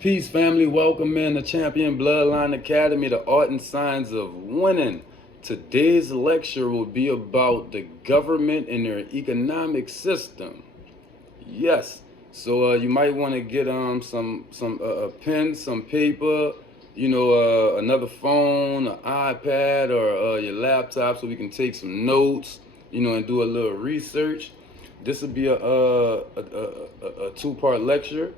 Peace, family. Welcome in the Champion Bloodline Academy, the art and science of winning. Today's lecture will be about the government and their economic system. Yes. So you might want to get some a pen, some paper, another phone, an iPad, or your laptop, so we can take some notes, and do a little research. This will be a two-part lecture.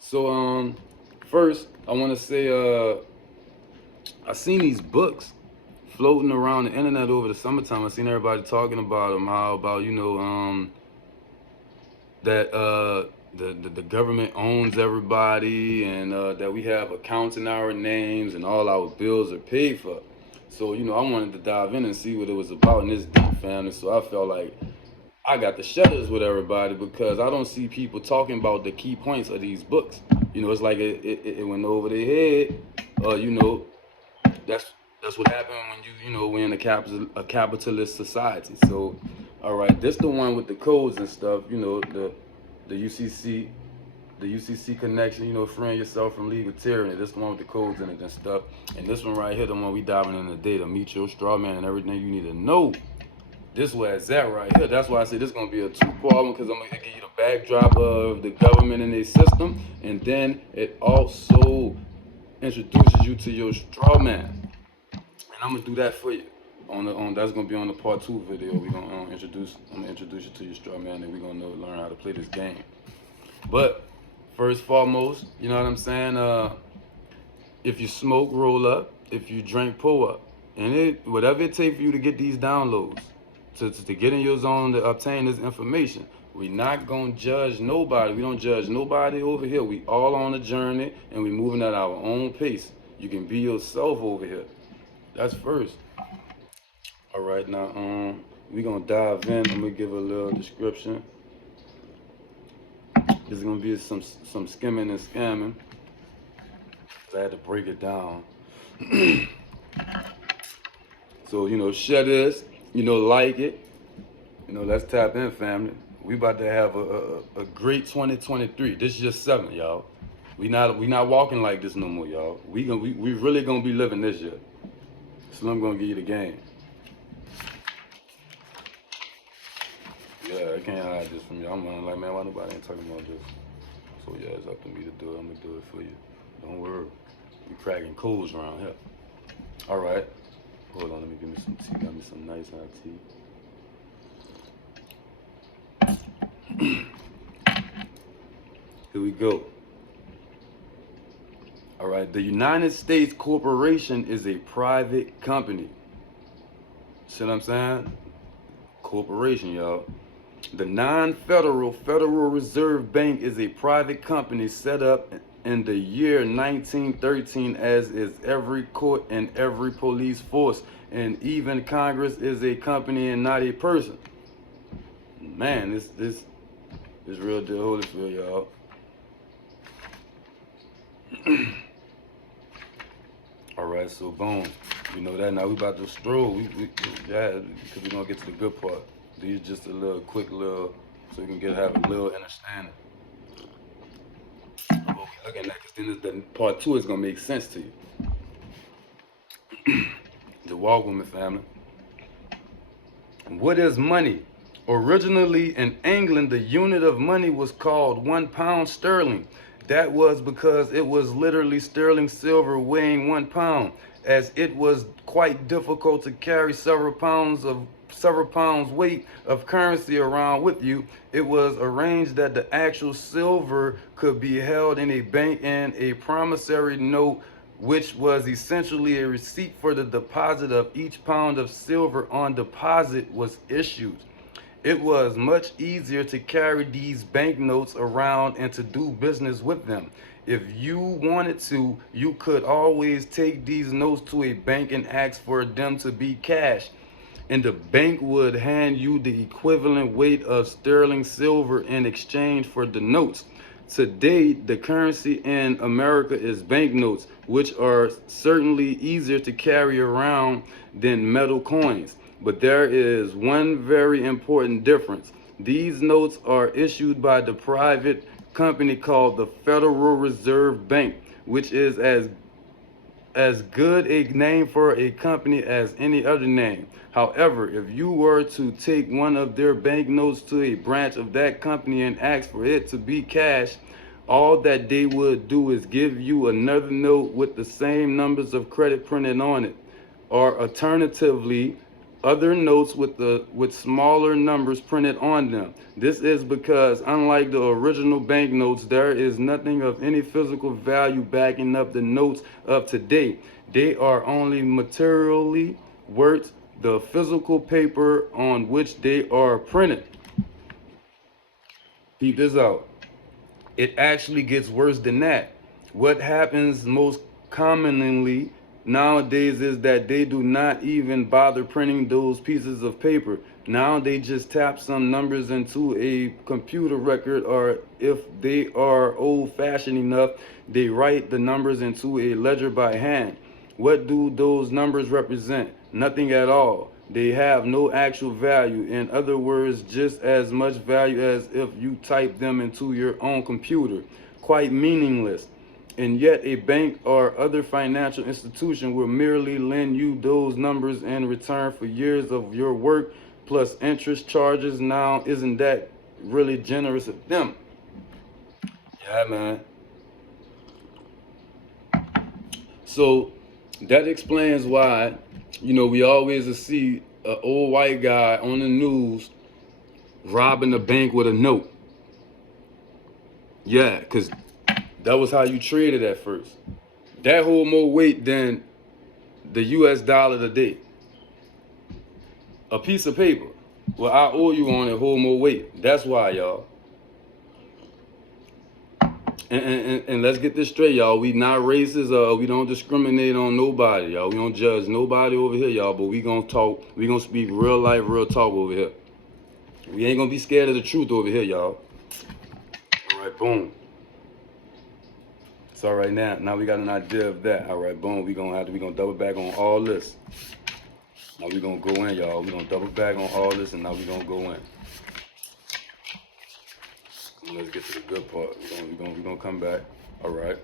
So first I want to say I seen these books floating around the internet over the summertime. I seen everybody talking about them, how about that the government owns everybody, and that we have accounts in our names and all our bills are paid for. So I wanted to dive in and see what it was about in this deep family. So I felt like I got the shutters with everybody because I don't see people talking about the key points of these books. It's like it went over their head. That's that's what happened when we're in a capitalist society. So, all right, this the one with the codes and stuff. The UCC, the UCC connection. Freeing yourself from legal tyranny. This the one with the codes in it and stuff. And this one right here, the one we diving in today, the meet your straw man and everything you need to know. This where it's at right here. That's why I say this is gonna be a two-part one because I'm gonna give you the backdrop of the government and their system, and then it also introduces you to your straw man. And I'm gonna do that for you. On that's gonna be on the part two video. We're gonna I'm gonna introduce you to your straw man, and we're gonna learn how to play this game. But first foremost, you know what I'm saying? If you smoke, roll up. If you drink, pull up. And whatever it takes for you to get these downloads, to get in your zone to obtain this information. We not gonna judge nobody. We don't judge nobody over here. We all on a journey and we moving at our own pace. You can be yourself over here. That's first. All right, now we gonna dive in. I'm gonna give a little description. There's gonna be some skimming and scamming. I had to break it down. So share this. Like it. Let's tap in, family. We about to have a great 2023. This is just 7, y'all. We not walking like this no more, y'all. We really gonna be living this year. Slim gonna give you the game. Yeah, I can't hide this from you. I'm running like, man, why nobody ain't talking about this? So yeah, it's up to me to do it. I'm gonna do it for you. Don't worry. We cracking codes around here. All right. Hold on, let me give me some tea. Got me some nice hot tea. Here we go. All right, the United States Corporation is a private company. See what I'm saying? Corporation, y'all. The non-federal Federal Reserve Bank is a private company set up in the year 1913, as is every court and every police force, and even Congress is a company and not a person. Man, this real deal Holyfield, y'all. All right, so boom, we know that now. We about to stroll. Yeah, because we're gonna get to the good part. These just a little quick little, so you can have a little understanding of what we're looking at. Because then the part 2 is gonna make sense to you. The Walk Woman family. What is money? Originally in England, the unit of money was called £1 sterling. That was because it was literally sterling silver weighing 1 pound, as it was quite difficult to carry several pounds weight of currency around with you. It was arranged that the actual silver could be held in a bank, and a promissory note, which was essentially a receipt for the deposit of each pound of silver on deposit, was issued. It was much easier to carry these banknotes around and to do business with them. If you wanted to, you could always take these notes to a bank and ask for them to be cash, and the bank would hand you the equivalent weight of sterling silver in exchange for the notes. Today, the currency in America is banknotes, which are certainly easier to carry around than metal coins. But there is one very important difference. These notes are issued by the private company called the Federal Reserve Bank, which is as good a name for a company as any other name. However, if you were to take one of their banknotes to a branch of that company and ask for it to be cash, all that they would do is give you another note with the same numbers of credit printed on it, or alternatively, other notes with smaller numbers printed on them. This is because, unlike the original banknotes, there is nothing of any physical value backing up the notes of today. They are only materially worth the physical paper on which they are printed. Keep this out. It actually gets worse than that. What happens most commonly nowadays is that they do not even bother printing those pieces of paper. Now they just tap some numbers into a computer record, or if they are old-fashioned enough, they write the numbers into a ledger by hand. What do those numbers represent? Nothing at all. They have no actual value. In other words, just as much value as if you type them into your own computer. Quite meaningless. And yet a bank or other financial institution will merely lend you those numbers in return for years of your work plus interest charges. Now, isn't that really generous of them? Yeah, man. So that explains why, we always see an old white guy on the news robbing a bank with a note. Yeah, because that was how you traded at first. That hold more weight than the US dollar today. A piece of paper. Well, I owe you on it, hold more weight. That's why, y'all. And let's get this straight, y'all. We not racist. We don't discriminate on nobody, y'all. We don't judge nobody over here, y'all. But we gonna talk. We gonna speak real life, real talk over here. We ain't gonna be scared of the truth over here, y'all. All right, boom. So all right now, we got an idea of that. All right, boom. We gonna double back on all this. Now we gonna go in, y'all. We gonna double back on all this, and now we gonna go in. Let's get to the good part. We gonna come back. All right.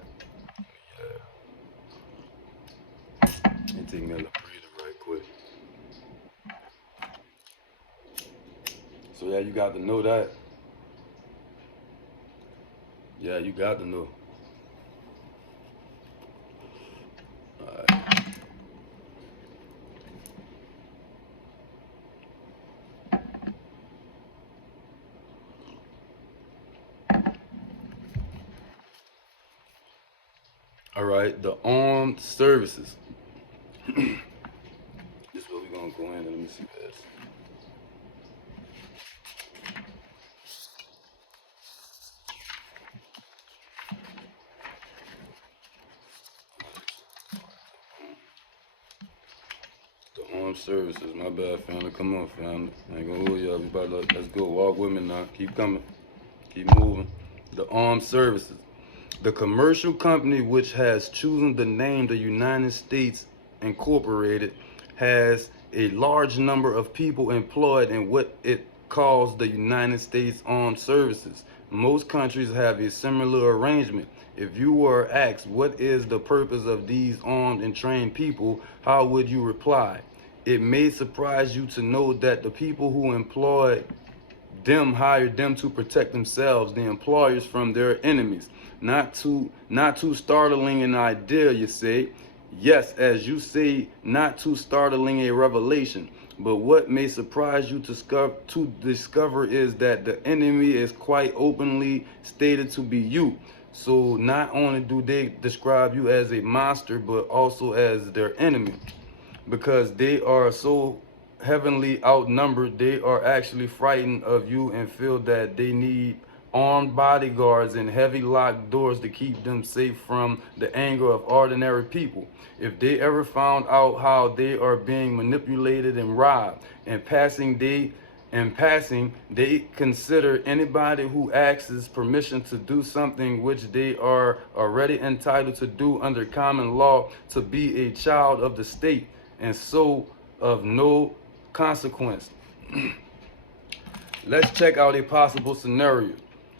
Yeah. And take me a little breather right quick. So yeah, you got to know that. Yeah, you got to know. All right. All right, the armed services. This is where we're gonna go in. Let me see this. The armed services. My bad, family. Come on, family. I ain't gonna hold y'all. Everybody, let's go. Walk with me now. Keep coming. Keep moving. The armed services. The commercial company which has chosen the name the United States Incorporated has a large number of people employed in what it calls the United States Armed Services. Most countries have a similar arrangement. If you were asked what is the purpose of these armed and trained people, how would you reply? It may surprise you to know that the people who employed them hired them to protect themselves, the employers, from their enemies. Not too startling an idea, you say. Yes, as you say, not too startling a revelation. But what may surprise you to discover is that the enemy is quite openly stated to be you. So not only do they describe you as a monster, but also as their enemy. Because they are so heavily outnumbered, they are actually frightened of you and feel that they need armed bodyguards and heavy locked doors to keep them safe from the anger of ordinary people. If they ever found out how they are being manipulated and robbed, in passing, they consider anybody who asks permission to do something which they are already entitled to do under common law to be a child of the state, and so of no consequence. Let's check out a possible scenario.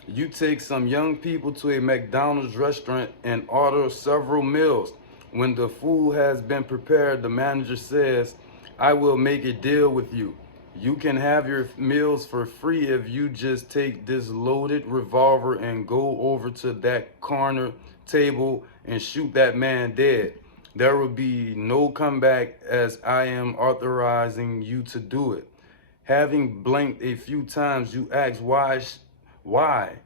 You take some young people to a McDonald's restaurant and order several meals. When the food has been prepared, the manager says, I will make a deal with you. You can have your meals for free if you just take this loaded revolver and go over to that corner table and shoot that man dead. There will be no comeback as I am authorizing you to do it. Having blinked a few times, you ask why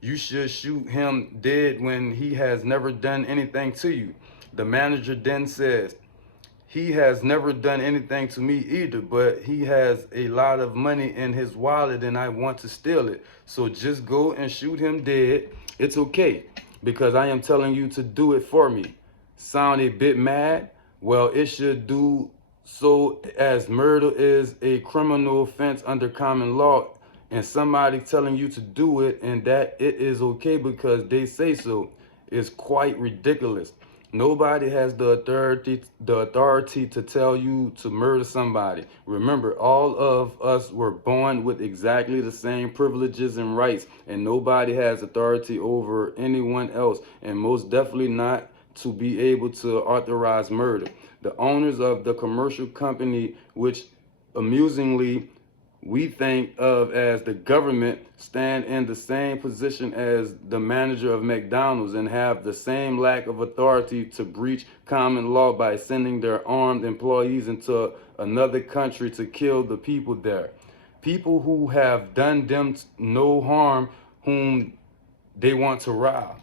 you should shoot him dead when he has never done anything to you. The manager then says, he has never done anything to me either, but he has a lot of money in his wallet and I want to steal it. So just go and shoot him dead. It's okay because I am telling you to do it for me. Sound a bit mad? Well, it should do so, as murder is a criminal offense under common law, and somebody telling you to do it and that it is okay because they say so is quite ridiculous. Nobody has the authority to tell you to murder somebody. Remember, all of us were born with exactly the same privileges and rights, and nobody has authority over anyone else, and most definitely not to be able to authorize murder. The owners of the commercial company, which amusingly we think of as the government, stand in the same position as the manager of McDonald's and have the same lack of authority to breach common law by sending their armed employees into another country to kill the people there. People who have done them no harm, whom they want to rob.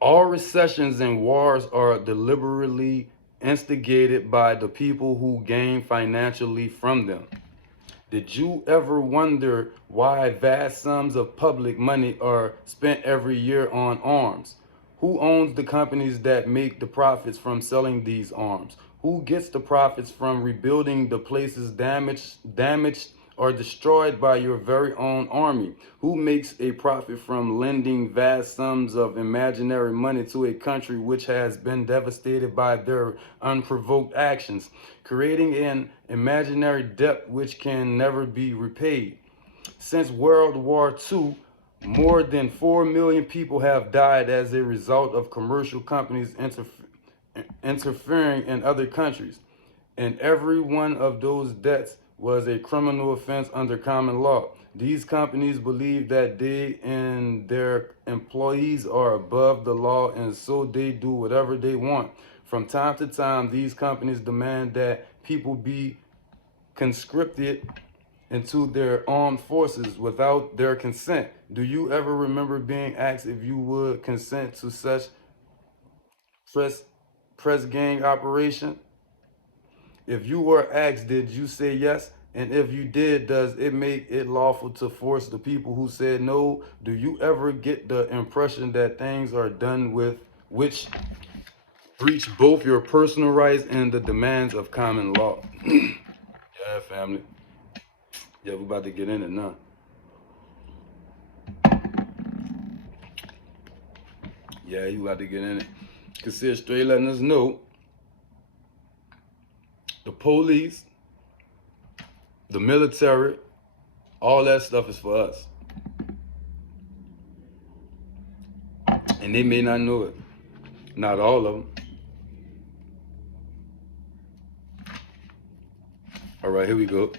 All recessions and wars are deliberately instigated by the people who gain financially from them. Did you ever wonder why vast sums of public money are spent every year on arms? Who owns the companies that make the profits from selling these arms? Who gets the profits from rebuilding the places damaged or destroyed by your very own army? Who makes a profit from lending vast sums of imaginary money to a country which has been devastated by their unprovoked actions, creating an imaginary debt which can never be repaid? Since World War II, more than 4 million people have died as a result of commercial companies interfering in other countries. And every one of those debts was a criminal offense under common law. These companies believe that they and their employees are above the law, and so they do whatever they want. From time to time, these companies demand that people be conscripted into their armed forces without their consent. Do you ever remember being asked if you would consent to such press press gang operation? If you were asked, did you say yes? And if you did, does it make it lawful to force the people who said no? Do you ever get the impression that things are done with which breach both your personal rights and the demands of common law? Yeah, family. Yeah, we're about to get in it now. Yeah, you about to get in it. Cause they're straight letting us know the police, the military, all that stuff is for us. And they may not know it. Not all of them. All right, here we go.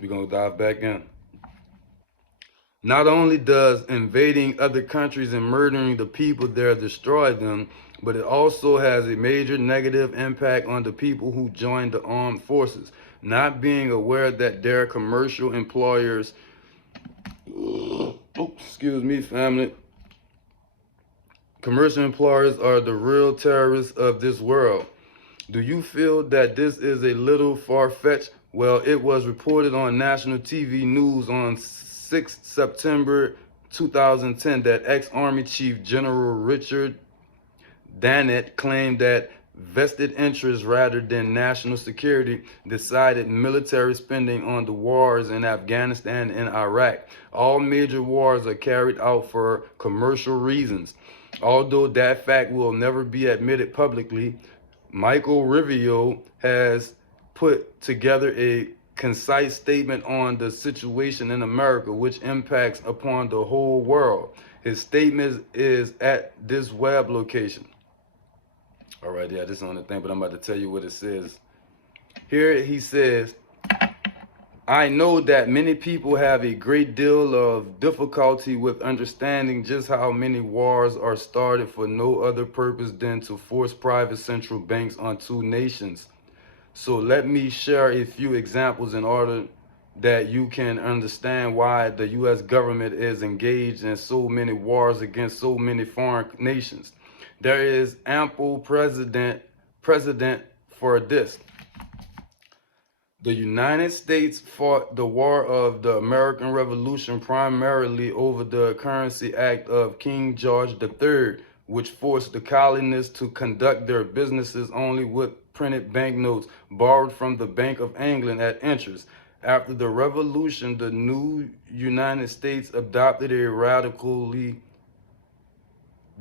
We're going to dive back in. Not only does invading other countries and murdering the people there destroy them, but it also has a major negative impact on the people who join the armed forces, not being aware that their commercial employers, excuse me, family, commercial employers are the real terrorists of this world. Do you feel that this is a little far-fetched? Well, it was reported on national TV news on 6 September 2010 that ex-Army Chief General Richard Dannett claimed that vested interests rather than national security decided military spending on the wars in Afghanistan and Iraq. All major wars are carried out for commercial reasons. Although that fact will never be admitted publicly, Michael Rivio has put together a concise statement on the situation in America, which impacts upon the whole world. His statement is at this web location. All right, yeah, this is on the thing, but I'm about to tell you what it says. Here he says, I know that many people have a great deal of difficulty with understanding just how many wars are started for no other purpose than to force private central banks onto nations. So let me share a few examples in order that you can understand why the U.S. government is engaged in so many wars against so many foreign nations. There is ample precedent for this. The United States fought the War of the American Revolution primarily over the Currency Act of King George III, which forced the colonists to conduct their businesses only with printed banknotes borrowed from the Bank of England at interest. After the Revolution, the new United States adopted a radically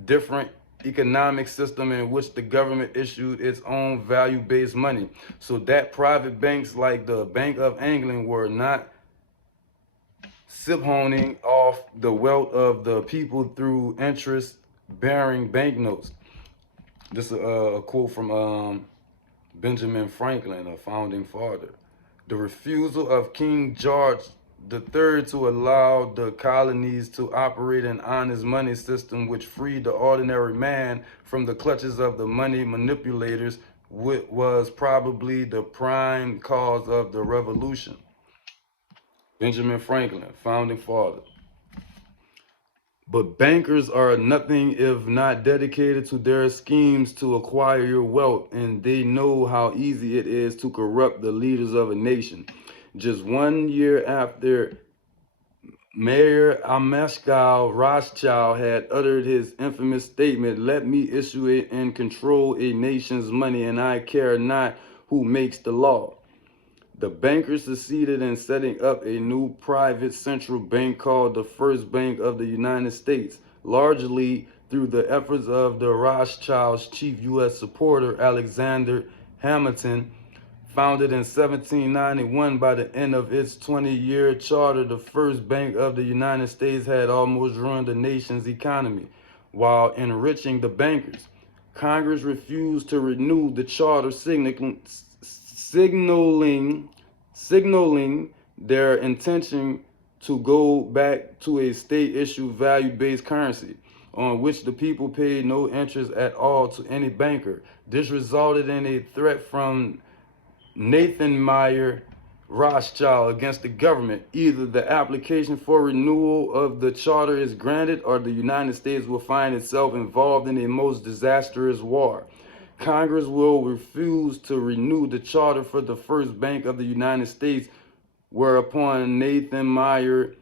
different economic system in which the government issued its own value-based money, so that private banks like the Bank of England were not siphoning off the wealth of the people through interest-bearing banknotes. This is a quote from Benjamin Franklin, a founding father. The refusal of King George III to allow the colonies to operate an honest money system which freed the ordinary man from the clutches of the money manipulators was probably the prime cause of the revolution. Benjamin Franklin, founding father. But bankers are nothing if not dedicated to their schemes to acquire your wealth, and they know how easy it is to corrupt the leaders of a nation. Just 1 year after Mayor Amescal Rothschild had uttered his infamous statement, "Let me issue it and control a nation's money, and I care not who makes the law," the bankers succeeded in setting up a new private central bank called the First Bank of the United States, largely through the efforts of the Rothschilds' chief U.S. supporter, Alexander Hamilton. Founded in 1791, by the end of its 20-year charter, the First Bank of the United States had almost ruined the nation's economy while enriching the bankers. Congress refused to renew the charter, signaling their intention to go back to a state-issued value-based currency on which the people paid no interest at all to any banker. This resulted in a threat from Nathan Meyer Rothschild against the government. Either the application for renewal of the charter is granted, or the United States will find itself involved in a most disastrous war. Congress will refuse to renew the charter for the First Bank of the United States, whereupon Nathan Meyer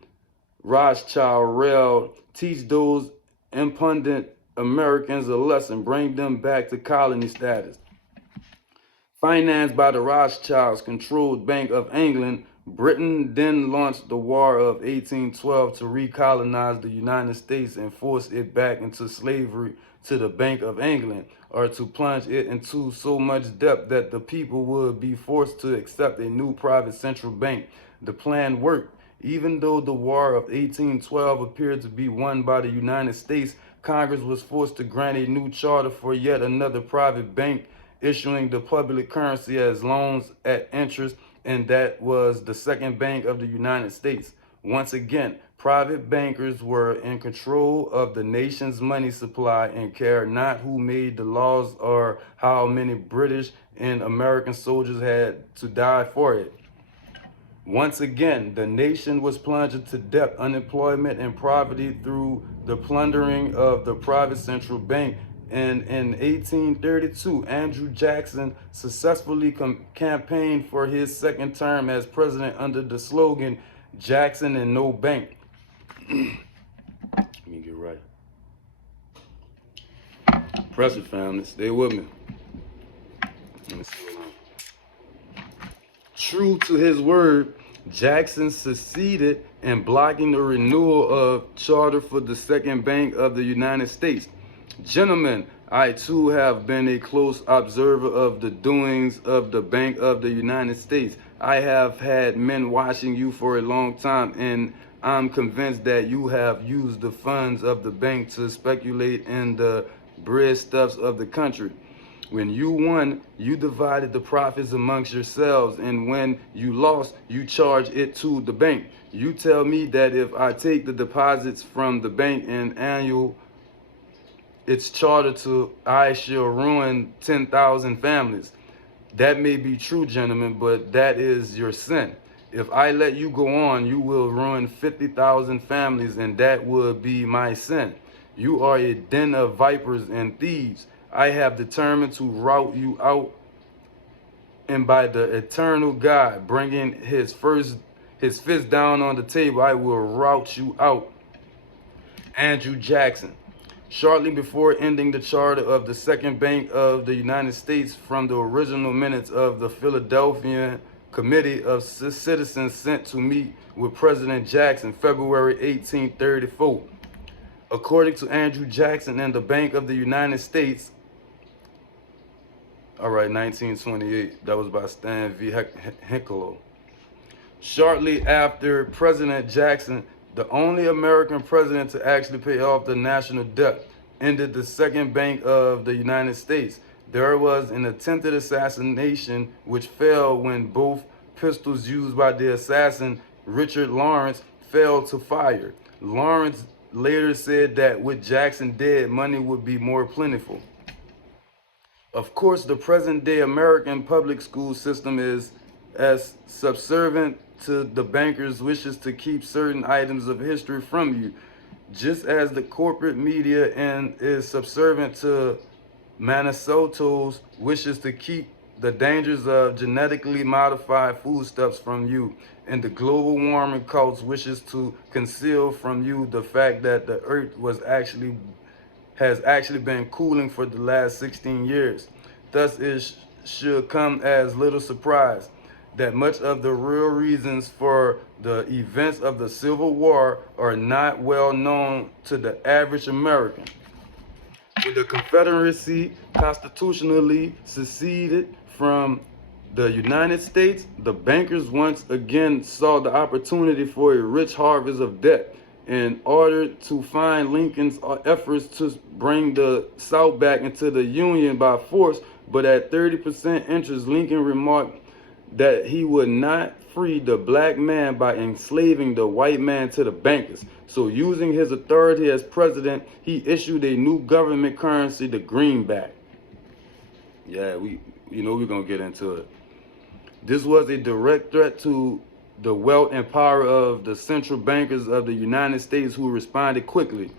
Rothschild railed, "Teach those impudent Americans a lesson, bring them back to colony status." Financed by the Rothschilds' controlled Bank of England, Britain then launched the War of 1812 to recolonize the United States and force it back into slavery to the Bank of England, or to plunge it into so much debt that the people would be forced to accept a new private central bank. The plan worked. Even though the War of 1812 appeared to be won by the United States, Congress was forced to grant a new charter for yet another private bank, issuing the public currency as loans at interest, and that was the Second Bank of the United States. Once again, private bankers were in control of the nation's money supply and cared not who made the laws or how many British and American soldiers had to die for it. Once again, the nation was plunged into debt, unemployment, and poverty through the plundering of the private central bank. And in 1832, Andrew Jackson successfully campaigned for his second term as president under the slogan, "Jackson and no bank." Let me get right. Pressure, family. Stay with me. Let me see what True to his word, Jackson succeeded in blocking the renewal of charter for the Second Bank of the United States. Gentlemen, I too have been a close observer of the doings of the Bank of the United States. I have had men watching you for a long time, and I'm convinced that you have used the funds of the bank to speculate in the breadstuffs of the country. When you won, you divided the profits amongst yourselves, and when you lost, you charged it to the bank. You tell me that if I take the deposits from the bank and annual its charter to I shall ruin 10,000 families. That may be true, gentlemen, but that is your sin. If I let you go on, you will ruin 50,000 families, and that would be my sin. You are a den of vipers and thieves. I have determined to rout you out, and by the eternal God, bringing his fist down on the table, I will rout you out. Andrew Jackson. Shortly before ending the charter of the Second Bank of the United States from the original minutes of the Philadelphia Committee of Citizens sent to meet with President Jackson, February 1834. According to Andrew Jackson and the Bank of the United States, all right, 1928, that was by Stan V. Hinkelo. Shortly after President Jackson, the only American president to actually pay off the national debt, ended the Second Bank of the United States. There was an attempted assassination which failed when both pistols used by the assassin, Richard Lawrence, failed to fire. Lawrence later said that with Jackson dead, money would be more plentiful. Of course, the present-day American public school system is as subservient to the bankers' wishes to keep certain items of history from you, just as the corporate media is subservient to Monsanto's wishes to keep the dangers of genetically modified foodstuffs from you, and the global warming cult's wishes to conceal from you the fact that the earth has actually been cooling for the last 16 years. Thus, it should come as little surprise that much of the real reasons for the events of the Civil War are not well known to the average American. When the Confederacy constitutionally seceded from the United States, the bankers once again saw the opportunity for a rich harvest of debt. In order to find Lincoln's efforts to bring the South back into the Union by force, but at 30% interest, Lincoln remarked that he would not free the black man by enslaving the white man to the bankers. So using his authority as president, he issued a new government currency, the greenback. Yeah, we're gonna get into it. This was a direct threat to the wealth and power of the central bankers of the United States, who responded quickly.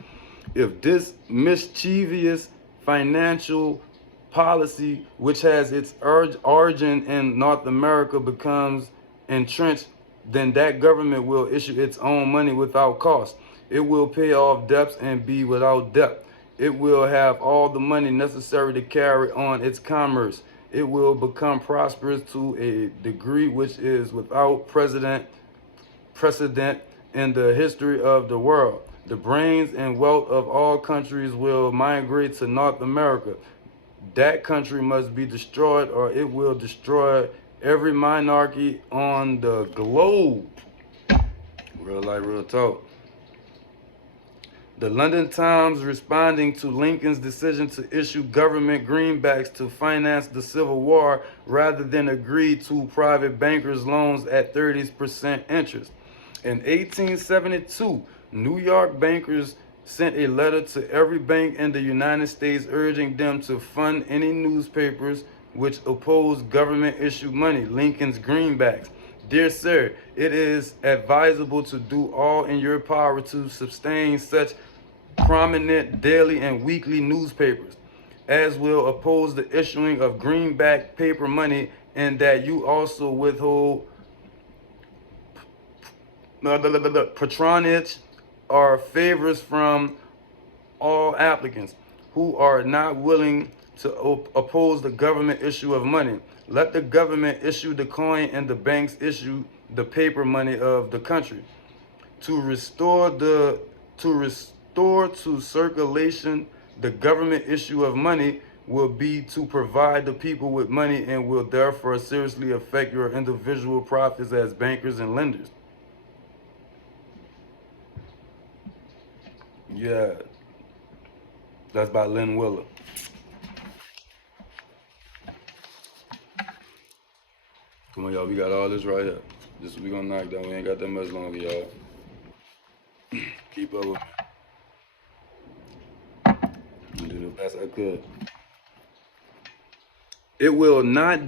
If this mischievous financial policy, which has its origin in North America, becomes entrenched, then that government will issue its own money without cost. It will pay off debts and be without debt. It will have all the money necessary to carry on its commerce. It will become prosperous to a degree which is without precedent in the history of the world. The brains and wealth of all countries will migrate to North America. That country must be destroyed, or it will destroy every monarchy on the globe. Real life, real talk. The London Times, responding to Lincoln's decision to issue government greenbacks to finance the Civil War rather than agree to private bankers' loans at 30% interest. In 1872, New York bankers sent a letter to every bank in the United States urging them to fund any newspapers which opposed government-issued money, Lincoln's greenbacks. Dear sir, it is advisable to do all in your power to sustain such prominent daily and weekly newspapers as will oppose the issuing of greenback paper money, and that you also withhold patronage or favors from all applicants who are not willing to oppose the government issue of money. Let the government issue the coin and the banks issue the paper money of the country. To restore to circulation The government issue of money will be to provide the people with money and will therefore seriously affect your individual profits as bankers and lenders. Yeah, that's by Lynn Willer. Come on, y'all. We got all this right here. This we gonna knock down. We ain't got that much longer, y'all. Keep up with me. I'm do the best I could. It will not.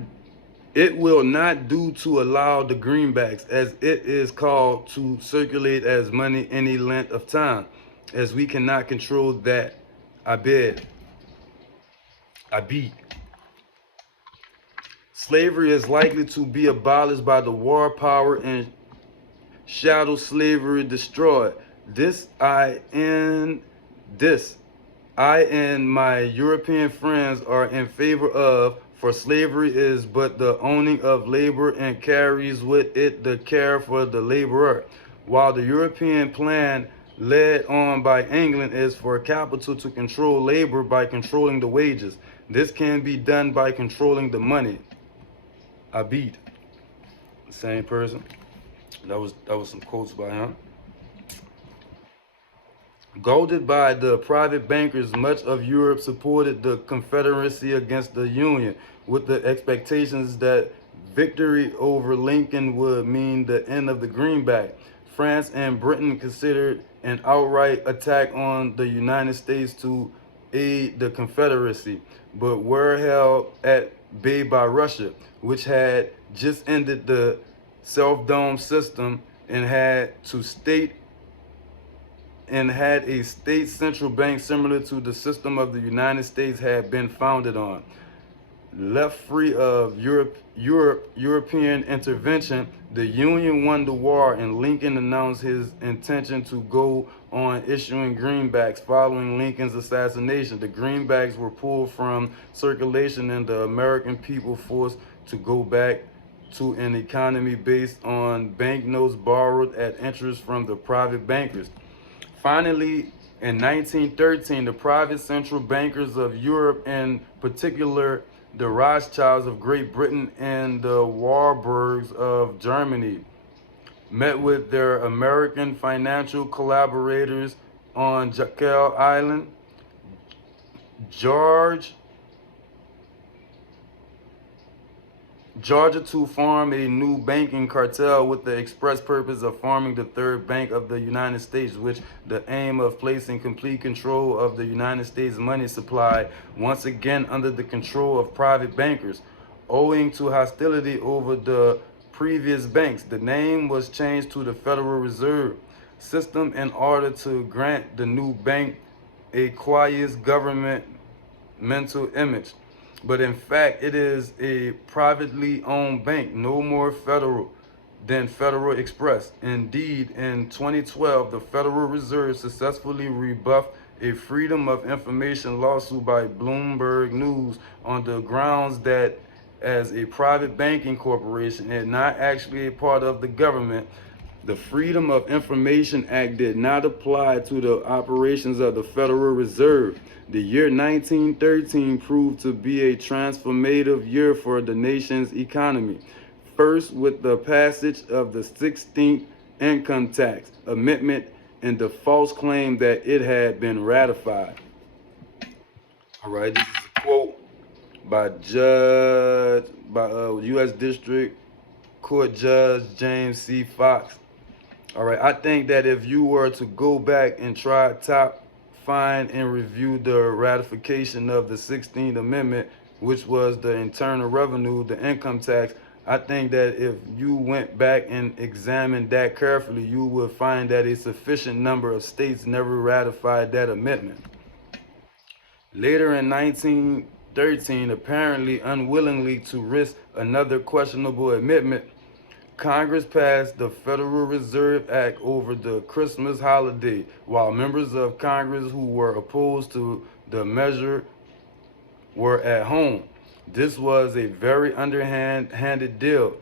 It will not do to allow the greenbacks, as it is called, to circulate as money any length of time, as we cannot control that. I bid. I beat. Slavery is likely to be abolished by the war power and shadow slavery destroyed. This I and my European friends are in favor of, for slavery is but the owning of labor and carries with it the care for the laborer, while the European plan led on by England is for capital to control labor by controlling the wages. This can be done by controlling the money. I beat. Same person. That was some quotes by him. Goaded by the private bankers, much of Europe supported the Confederacy against the Union, with the expectations that victory over Lincoln would mean the end of the greenback. France and Britain considered an outright attack on the United States to aid the Confederacy, but were held at bay by Russia, which had just ended the self-dome system and had a state central bank similar to the system of the United States had been founded on. Left free of European intervention, the Union won the war, and Lincoln announced his intention to go on issuing greenbacks following Lincoln's assassination. The greenbacks were pulled from circulation and the American people forced to go back to an economy based on banknotes borrowed at interest from the private bankers. Finally, in 1913, the private central bankers of Europe, in particular the Rothschilds of Great Britain and the Warburgs of Germany, met with their American financial collaborators on Jekyll Island. Georgia to form a new banking cartel with the express purpose of forming the third bank of the United States, which the aim of placing complete control of the United States money supply once again under the control of private bankers. Owing to hostility over the previous banks, the name was changed to the Federal Reserve System in order to grant the new bank a quiet governmental image. But in fact, it is a privately owned bank, no more federal than Federal Express. Indeed, in 2012, the Federal Reserve successfully rebuffed a Freedom of Information lawsuit by Bloomberg News on the grounds that as a private banking corporation and not actually a part of the government, the Freedom of Information Act did not apply to the operations of the Federal Reserve. The year 1913 proved to be a transformative year for the nation's economy. First, with the passage of the 16th Income Tax Amendment and the false claim that it had been ratified. All right, this is a quote by U.S. District Court Judge James C. Fox. All right, I think that if you were to go back and try find and review the ratification of the 16th Amendment, which was the internal revenue, the income tax, I think that if you went back and examined that carefully, you would find that a sufficient number of states never ratified that amendment. Later in 1913, apparently unwillingly to risk another questionable amendment, Congress passed the Federal Reserve Act over the Christmas holiday, while members of Congress who were opposed to the measure were at home. This was a very underhanded deal,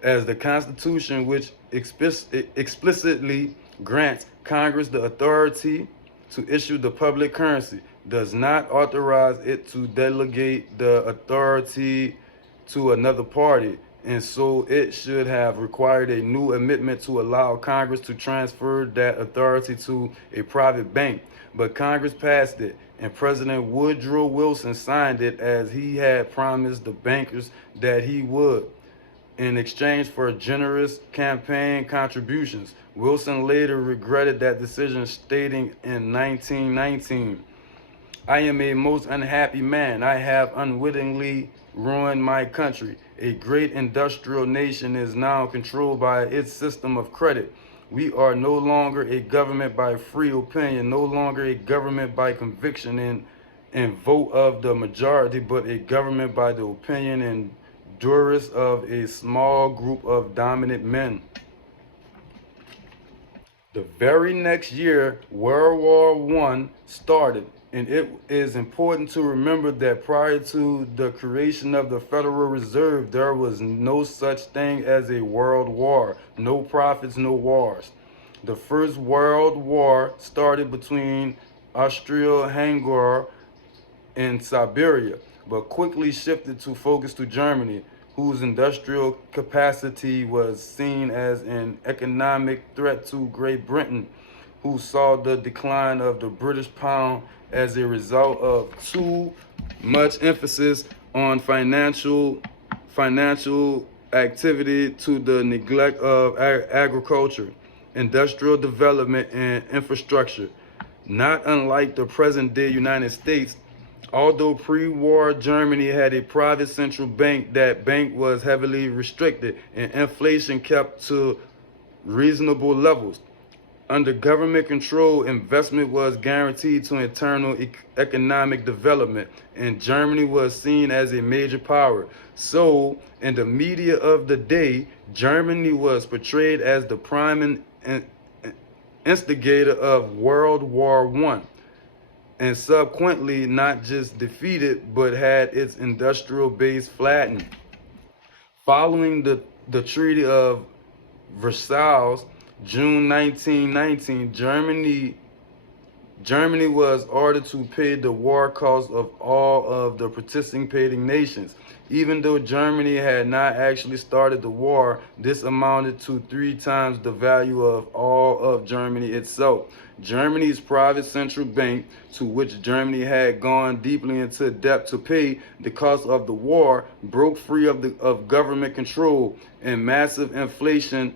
as the Constitution, which explicitly grants Congress the authority to issue the public currency does not authorize it to delegate the authority to another party, and so it should have required a new amendment to allow Congress to transfer that authority to a private bank. But Congress passed it, and President Woodrow Wilson signed it as he had promised the bankers that he would, in exchange for generous campaign contributions. Wilson later regretted that decision, stating in 1919, "I am a most unhappy man. I have unwittingly ruined my country. A great industrial nation is now controlled by its system of credit. We are no longer a government by free opinion, no longer a government by conviction and vote of the majority, but a government by the opinion and duress of a small group of dominant men." The very next year, World War I started, and it is important to remember that prior to the creation of the Federal Reserve, there was no such thing as a world war. No profits, no wars. The First World War started between Austria-Hungary and Siberia, but quickly shifted to focus to Germany, whose industrial capacity was seen as an economic threat to Great Britain, who saw the decline of the British pound as a result of too much emphasis on financial activity to the neglect of agriculture, industrial development, and infrastructure. Not unlike the present-day United States, although pre-war Germany had a private central bank, that bank was heavily restricted and inflation kept to reasonable levels. Under government control, investment was guaranteed to internal economic development, and Germany was seen as a major power. So, in the media of the day, Germany was portrayed as the prime instigator of World War I, and subsequently not just defeated, but had its industrial base flattened. Following the Treaty of Versailles, June 1919, Germany was ordered to pay the war costs of all of the participating nations. Even though Germany had not actually started the war, this amounted to 3 times the value of all of Germany itself. Germany's private central bank, to which Germany had gone deeply into debt to pay the cost of the war, broke free of government control, and massive inflation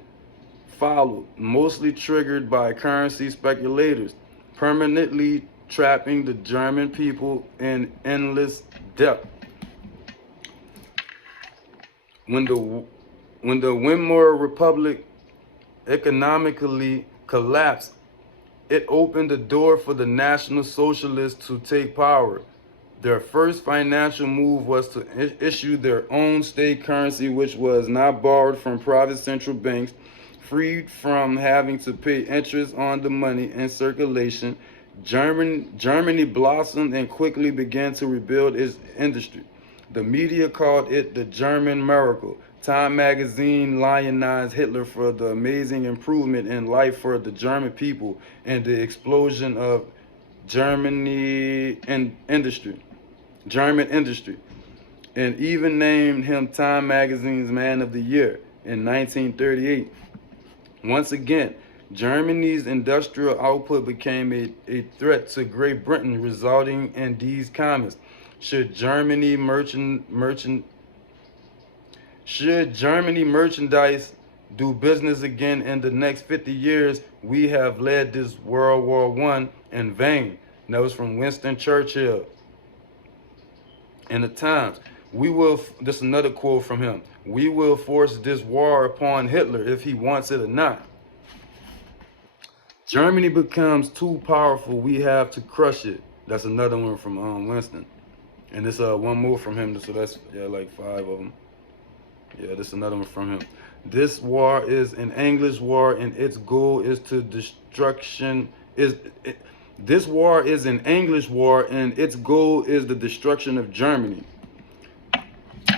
followed, mostly triggered by currency speculators, permanently trapping the German people in endless debt. When the Weimar Republic economically collapsed, it opened the door for the National Socialists to take power. Their first financial move was to issue their own state currency, which was not borrowed from private central banks, freed from having to pay interest on the money in circulation. Germany blossomed and quickly began to rebuild its industry. The media called it the German miracle. Time magazine lionized Hitler for the amazing improvement in life for the German people and the explosion of German industry, and even named him Time magazine's Man of the Year in 1938. Once again, Germany's industrial output became a threat to Great Britain, resulting in these comments. Should Germany merchandise do business again in the next 50 years, we have led this World War I in vain. And that was from Winston Churchill. In the Times, this is another quote from him, "We will force this war upon Hitler if he wants it or not. Germany becomes too powerful, we have to crush it." That's another one from Winston. And this one more from him, so that's like 5 of them. Yeah, this is another one from him. "This war is an English war, and its goal is to This war is an English war, and its goal is the destruction of Germany."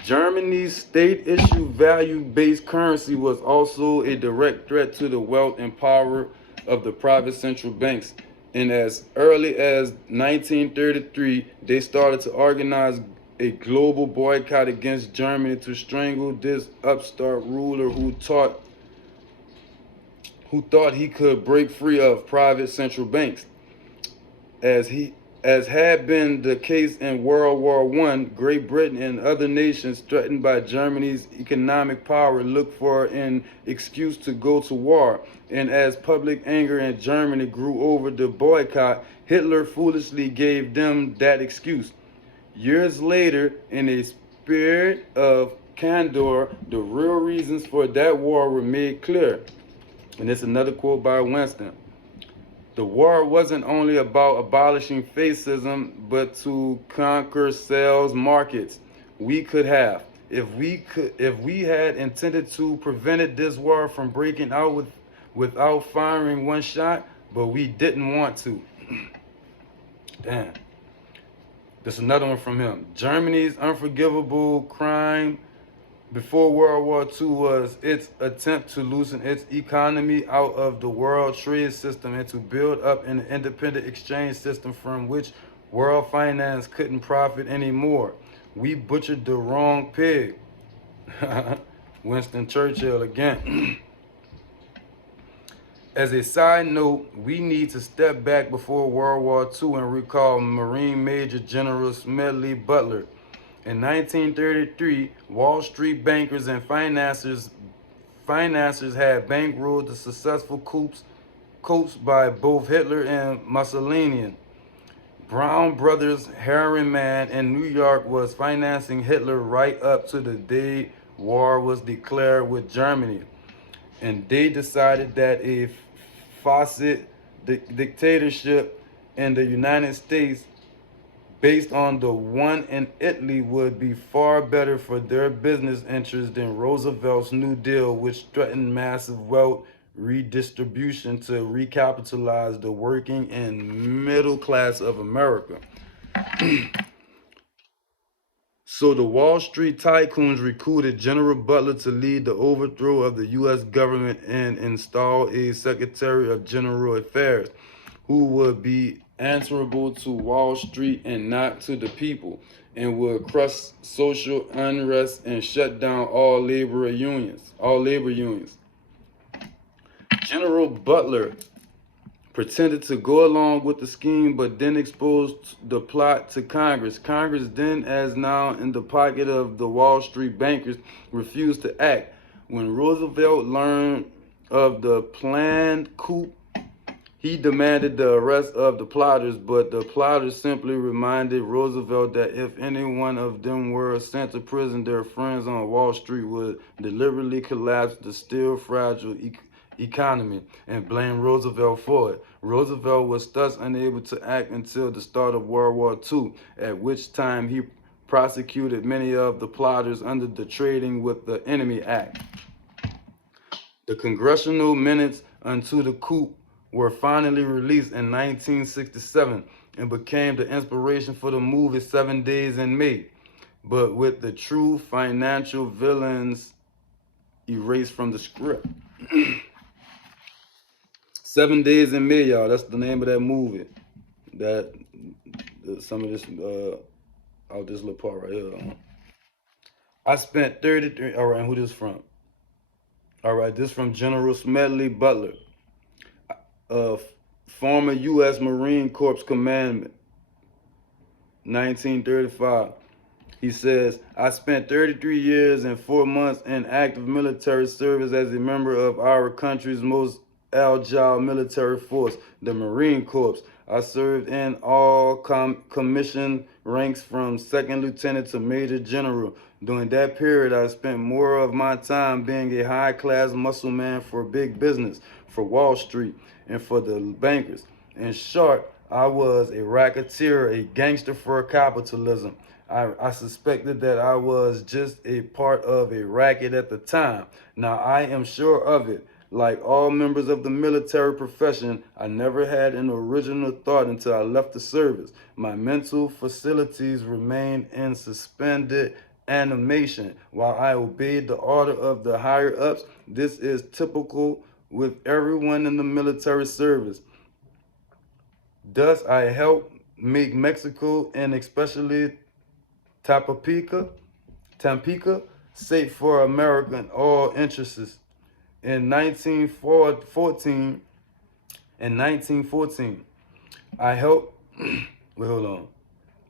Germany's state-issued value-based currency was also a direct threat to the wealth and power of the private central banks. And as early as 1933, they started to organize a global boycott against Germany to strangle this upstart ruler who thought he could break free of private central banks. As he as had been the case in World War I, Great Britain and other nations threatened by Germany's economic power looked for an excuse to go to war. And as public anger in Germany grew over the boycott, Hitler foolishly gave them that excuse. Years later, in a spirit of candor, the real reasons for that war were made clear. And it's another quote by Winston. The war wasn't only about abolishing fascism, but to conquer sales markets. We could have, if we had intended to prevented this war from breaking out without firing one shot, but we didn't want to. Damn. There's another one from him. Germany's unforgivable crime before World War II was its attempt to loosen its economy out of the world trade system and to build up an independent exchange system from which world finance couldn't profit anymore. We butchered the wrong pig. Winston Churchill again. As a side note, we need to step back before World War II and recall Marine Major General Smedley Butler. In 1933, Wall Street bankers and financiers had bankrolled the successful coups by both Hitler and Mussolini. Brown Brothers Harriman in New York was financing Hitler right up to the day war was declared with Germany. And they decided that a faucet dictatorship in the United States based on the one in Italy would be far better for their business interests than Roosevelt's New Deal, which threatened massive wealth redistribution to recapitalize the working and middle class of America. So the Wall Street tycoons recruited General Butler to lead the overthrow of the U.S. government and install a Secretary of General Affairs who would be answerable to Wall Street and not to the people, and would crush social unrest and shut down all labor unions. General Butler pretended to go along with the scheme, but then exposed the plot to Congress. Congress, then as now in the pocket of the Wall Street bankers, refused to act. When Roosevelt learned of the planned coup, he demanded the arrest of the plotters, but the plotters simply reminded Roosevelt that if any one of them were sent to prison, their friends on Wall Street would deliberately collapse the still fragile economy and blame Roosevelt for it. Roosevelt was thus unable to act until the start of World War II, at which time he prosecuted many of the plotters under the Trading with the Enemy Act. The congressional minutes unto the coup were finally released in 1967 and became the inspiration for the movie 7 Days in May, but with the true financial villains erased from the script. 7 Days in May, y'all. That's the name of that movie. That some of this out this little part right here. I spent 33. All right, who this from? All right, this from General Smedley Butler, former U.S. Marine Corps Commandant, 1935. He says, I spent 33 years and 4 months in active military service as a member of our country's most agile military force, the Marine Corps. I served in all commissioned ranks from second lieutenant to major general. During that period, I spent more of my time being a high-class muscle man for big business, for Wall Street, and for the bankers. In short, I was a racketeer, a gangster for capitalism. I suspected that I was just a part of a racket at the time. Now, I am sure of it. Like all members of the military profession, I never had an original thought until I left the service. My mental facilities remained in suspended animation while I obeyed the order of the higher-ups. This is typical with everyone in the military service. Thus, I helped make Mexico and especially Tampico, Tampico safe for American all interests. In 1914, in 1914, I helped. Wait, hold on.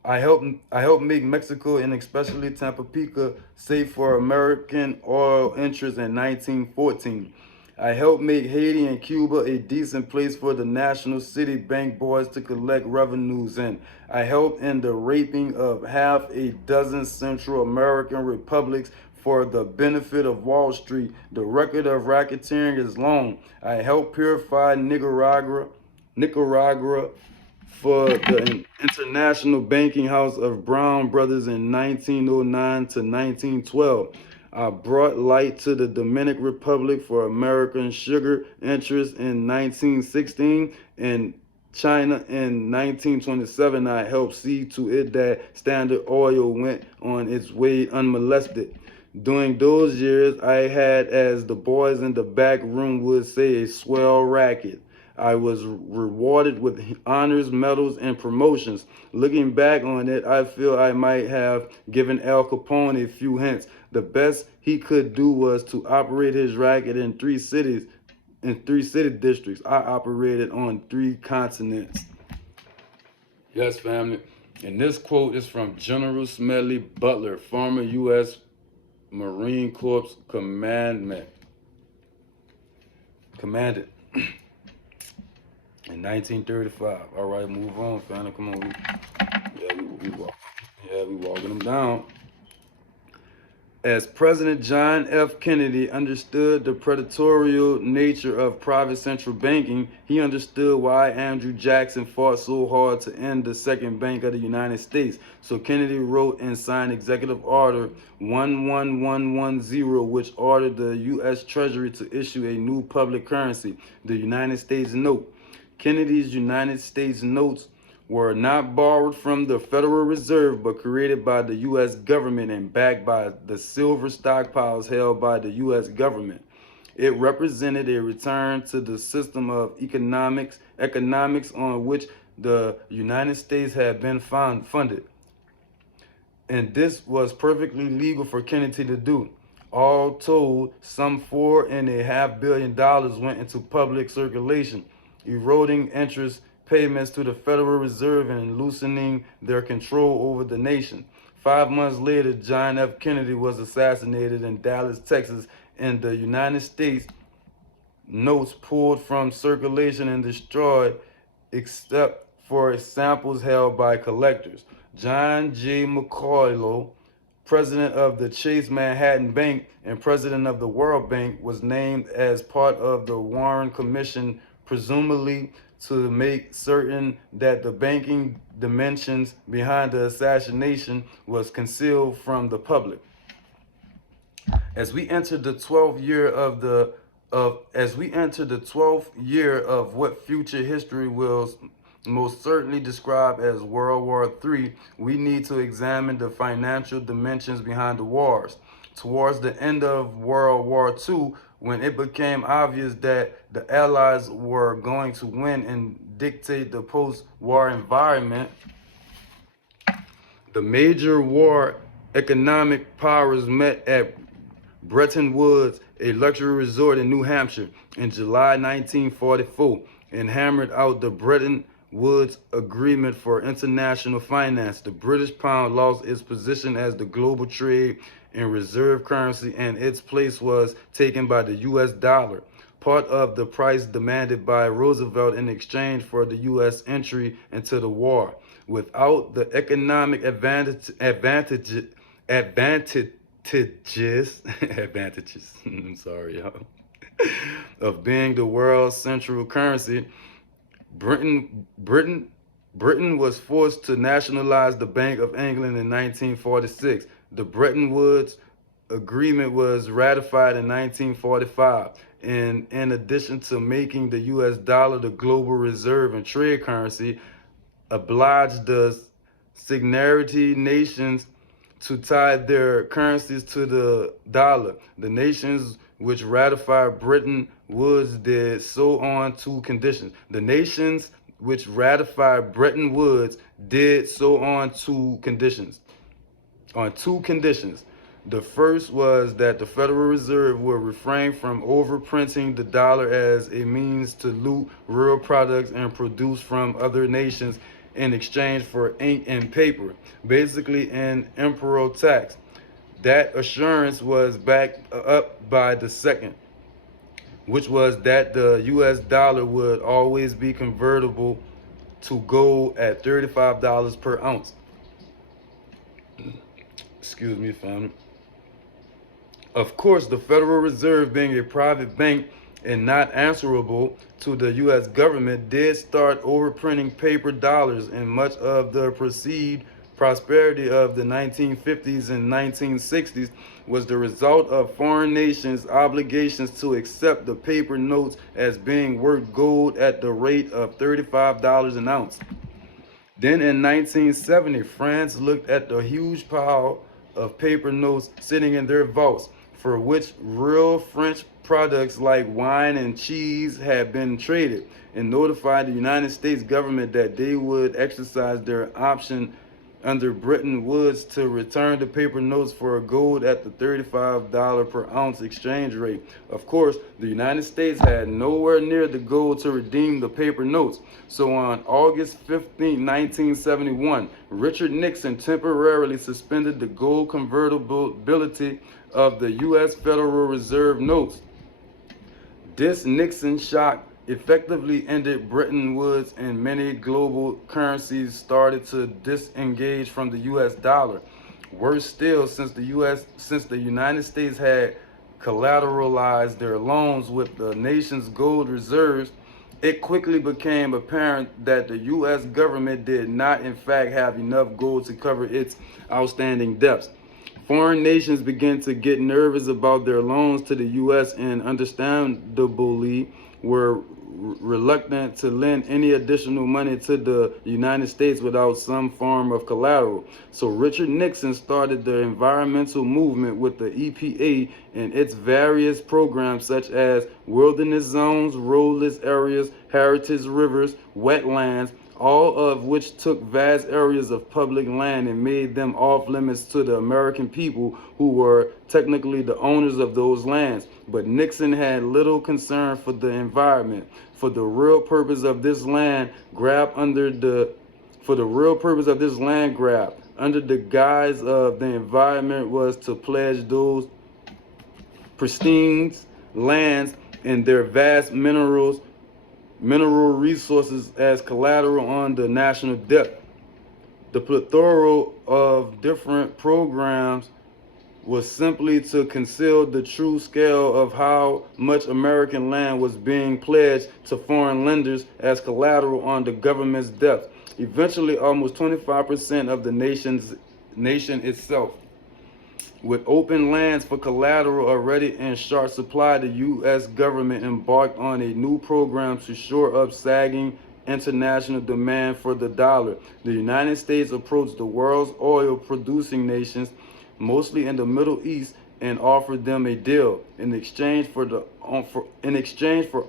I helped make Mexico and especially Tampico safe for American oil interests in 1914. I helped make Haiti and Cuba a decent place for the National City Bank boys to collect revenues in. I helped in the raping of half a dozen Central American republics for the benefit of Wall Street. The record of racketeering is long. I helped purify Nicaragua for the International Banking House of Brown Brothers in 1909 to 1912. I brought light to the Dominican Republic for American sugar interests in 1916 and China in 1927. I helped see to it that Standard Oil went on its way unmolested. During those years, I had, as the boys in the back room would say, a swell racket. I was rewarded with honors, medals, and promotions. Looking back on it, I feel I might have given Al Capone a few hints. The best he could do was to operate his racket in three city districts. I operated on 3 continents. Yes, family. And this quote is from General Smedley Butler, former U.S. Marine Corps commandant in 1935. All right, move on, family. Come on, we walking them down. As President John F. Kennedy understood the predatory nature of private central banking, he understood why Andrew Jackson fought so hard to end the second bank of the United States. So Kennedy wrote and signed Executive Order 11110, which ordered the U.S. Treasury to issue a new public currency, the United States note. Kennedy's United States notes were not borrowed from the Federal Reserve but created by the U.S. government and backed by the silver stockpiles held by the U.S. government. It represented a return to the system of economics on which the United States had been funded. And this was perfectly legal for Kennedy to do. All told, some $4.5 billion went into public circulation, eroding interest payments to the Federal Reserve and loosening their control over the nation. 5 months later, John F. Kennedy was assassinated in Dallas, Texas, and the United States notes pulled from circulation and destroyed, except for samples held by collectors. John J. McCoy, president of the Chase Manhattan Bank and president of the World Bank, was named as part of the Warren Commission, presumably to make certain that the banking dimensions behind the assassination was concealed from the public. As we enter the 12th year of what future history will most certainly describe as World War III, we need to examine the financial dimensions behind the wars. Towards the end of World War II, when it became obvious that the Allies were going to win and dictate the post-war environment, the major war economic powers met at Bretton Woods, a luxury resort in New Hampshire, in July 1944, and hammered out the Bretton Woods Agreement for International Finance. The British pound lost its position as the global trade and reserve currency, and its place was taken by the U.S. dollar, part of the price demanded by Roosevelt in exchange for the U.S. entry into the war. Without the economic advantages, I'm sorry, y'all, of being the world's central currency, Britain was forced to nationalize the Bank of England in 1946. The Bretton Woods Agreement was ratified in 1945, and in addition to making the U.S. dollar the global reserve and trade currency, obliged the signatory nations to tie their currencies to the dollar. The nations which ratified Bretton Woods did so on 2 conditions. The nations which ratified Bretton Woods, did so on two conditions. The first was that the Federal Reserve would refrain from overprinting the dollar as a means to loot real products and produce from other nations in exchange for ink and paper, basically an imperial tax. That assurance was backed up by the second, which was that the US dollar would always be convertible to gold at $35 per ounce. Excuse me, family. Of course, the Federal Reserve, being a private bank and not answerable to the U.S. government, did start overprinting paper dollars, and much of the perceived prosperity of the 1950s and 1960s was the result of foreign nations' obligations to accept the paper notes as being worth gold at the rate of $35 an ounce. Then in 1970, France looked at the huge pile of paper notes sitting in their vaults, for which real French products like wine and cheese had been traded, and notified the United States government that they would exercise their option under Bretton Woods to return the paper notes for gold at the $35 per ounce exchange rate. Of course, the United States had nowhere near the gold to redeem the paper notes. So on August 15, 1971, Richard Nixon temporarily suspended the gold convertibility of the U.S. Federal Reserve notes. This Nixon shock effectively ended Bretton Woods, and many global currencies started to disengage from the U.S. dollar. Worse still, since the United States had collateralized their loans with the nation's gold reserves, it quickly became apparent that the U.S. government did not in fact have enough gold to cover its outstanding debts. Foreign nations began to get nervous about their loans to the U.S. and understandably were reluctant to lend any additional money to the United States without some form of collateral. So Richard Nixon started the environmental movement with the EPA and its various programs such as wilderness zones, roadless areas, heritage rivers, wetlands, all of which took vast areas of public land and made them off limits to the American people who were technically the owners of those lands. But Nixon had little concern for the environment. For the real purpose of this land grab, under the guise of the environment, was to pledge those pristine lands and their vast mineral resources as collateral on the national debt. The plethora of different programs was simply to conceal the true scale of how much American land was being pledged to foreign lenders as collateral on the government's debt. Eventually, almost 25% of the nation itself. With open lands for collateral already in short supply, the U.S. government embarked on a new program to shore up sagging international demand for the dollar. The United States approached the world's oil-producing nations, mostly in the Middle East, and offered them a deal. In exchange for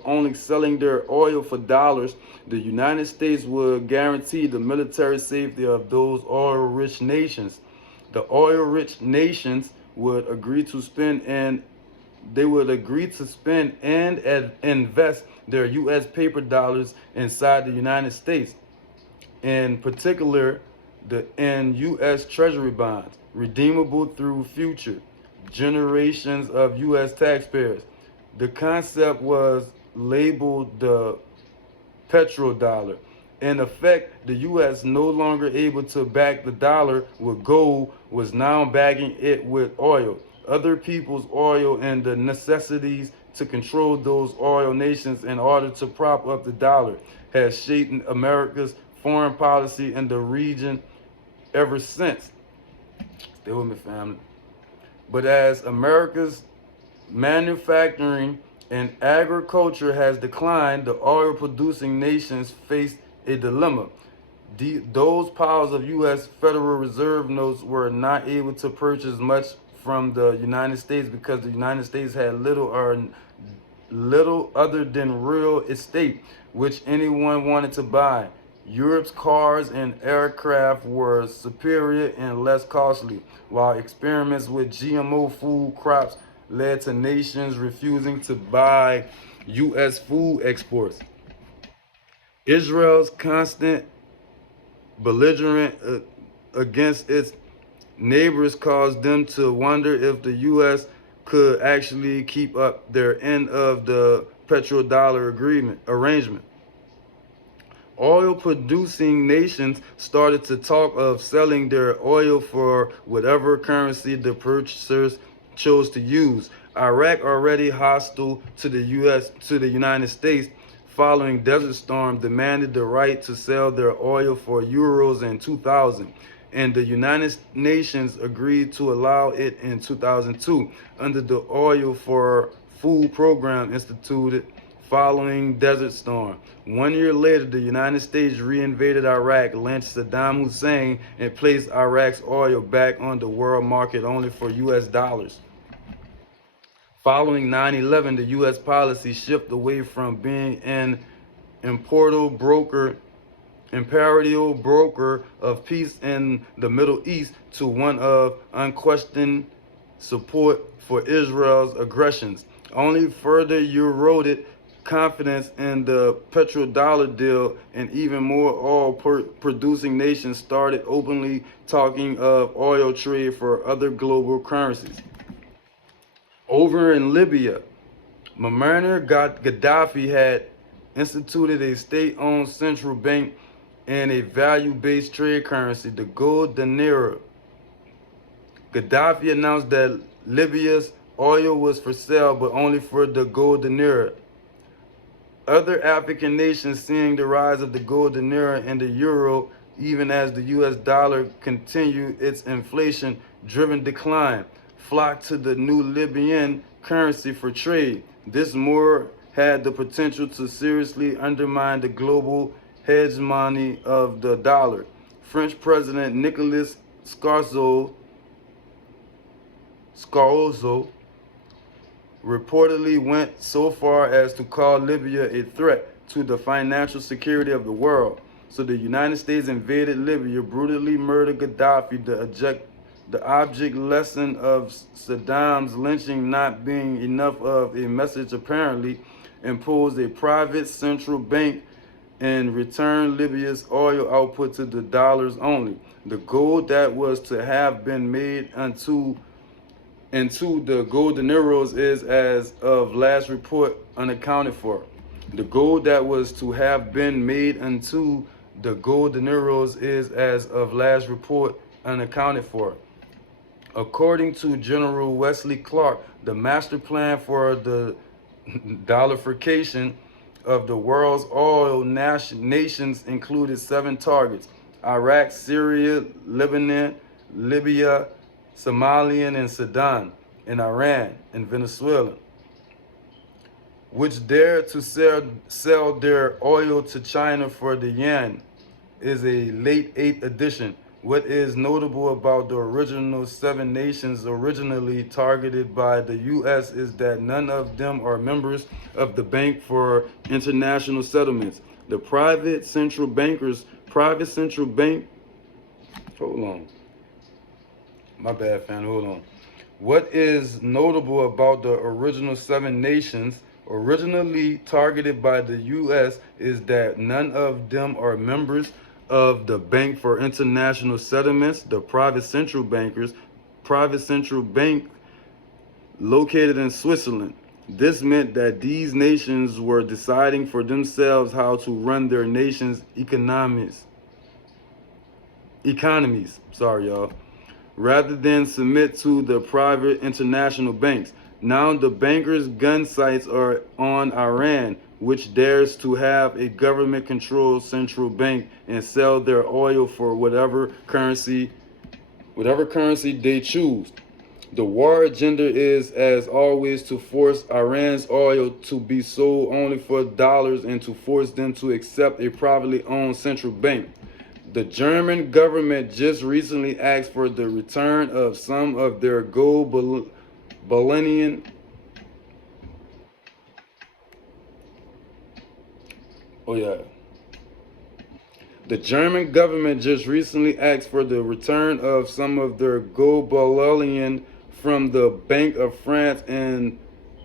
only selling their oil for dollars, the United States would guarantee the military safety of those oil-rich nations. The oil-rich nations would agree to spend and invest their U.S. paper dollars inside the United States, in particular in U.S. Treasury bonds, redeemable through future generations of U.S. taxpayers. The concept was labeled the petrodollar. In effect, the U.S., no longer able to back the dollar with gold, was now backing it with oil. Other people's oil, and the necessities to control those oil nations in order to prop up the dollar has shaped America's foreign policy in the region ever since. Stay with me, family. But as America's manufacturing and agriculture has declined, the oil-producing nations face a dilemma. Those piles of U.S. Federal Reserve notes were not able to purchase much from the United States because the United States had little other than real estate, which anyone wanted to buy. Europe's cars and aircraft were superior and less costly, while experiments with GMO food crops led to nations refusing to buy U.S. food exports. Israel's constant belligerent against its neighbors caused them to wonder if the U.S. could actually keep up their end of the petrodollar arrangement. Oil producing nations started to talk of selling their oil for whatever currency the purchasers chose to use. Iraq, already hostile to the United States following Desert Storm, demanded the right to sell their oil for euros in 2000, and the United Nations agreed to allow it in 2002 under the Oil for Food program instituted following Desert Storm. 1 year later, the United States reinvaded Iraq, lynched Saddam Hussein, and placed Iraq's oil back on the world market only for US dollars. Following 9/11, the U.S. policy shifted away from being an imperial broker of peace in the Middle East to one of unquestioned support for Israel's aggressions. Only further eroded confidence in the petrodollar deal, and even more oil-producing nations started openly talking of oil trade for other global currencies. Over in Libya, Muammar Gaddafi had instituted a state-owned central bank and a value-based trade currency, the gold dinar. Gaddafi announced that Libya's oil was for sale, but only for the gold dinar. Other African nations, seeing the rise of the gold dinar and the euro, even as the US dollar continued its inflation-driven decline, flocked to the new Libyan currency for trade. This more had the potential to seriously undermine the global hegemony of the dollar. French President Nicolas Sarkozy reportedly went so far as to call Libya a threat to the financial security of the world. So the United States invaded Libya, brutally murdered Gaddafi, the object lesson of Saddam's lynching not being enough of a message apparently, imposed a private central bank and returned Libya's oil output to the dollars only. The gold that was to have been made into the gold dinars is, as of last report, unaccounted for. The gold that was to have been made into the gold dinars is, as of last report, unaccounted for. According to General Wesley Clark, the master plan for the dollarification of the world's oil nations included 7 targets: Iraq, Syria, Lebanon, Libya, Somalia, and Sudan, and Iran and Venezuela, which dared to sell their oil to China for the yuan, is a late 8th edition. What is notable about the original 7 nations originally targeted by the U.S. is that none of them are members of the Bank for International Settlements. The private central bank, hold on. My bad, fam, hold on. What is notable about the original 7 nations originally targeted by the U.S. is that none of them are members of the Bank for International Settlements, the private central bank located in Switzerland. This meant that these nations were deciding for themselves how to run their nation's economies, rather than submit to the private international banks. Now the bankers' gun sights are on Iran, which dares to have a government-controlled central bank and sell their oil for whatever currency they choose. The war agenda is, as always, to force Iran's oil to be sold only for dollars and to force them to accept a privately owned central bank. The German government just recently asked for the return of some of their gold Oh yeah. The German government just recently asked for the return of some of their gold bullion from the Bank of France and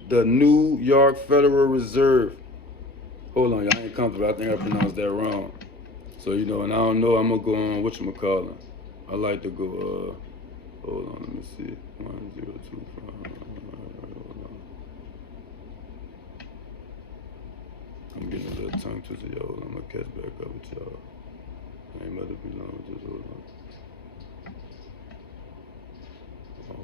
the New York Federal Reserve. Hold on, y'all ain't comfortable. I think I pronounced that wrong. So, you know, and I don't know, I'm gonna go on whatchamacallit. I like to go, hold on, let me see. 1025. Hold on. I'm getting a little tongue twisted, y'all. I'm gonna catch back up with y'all. I ain't about to be long with this. Hold on. Oh.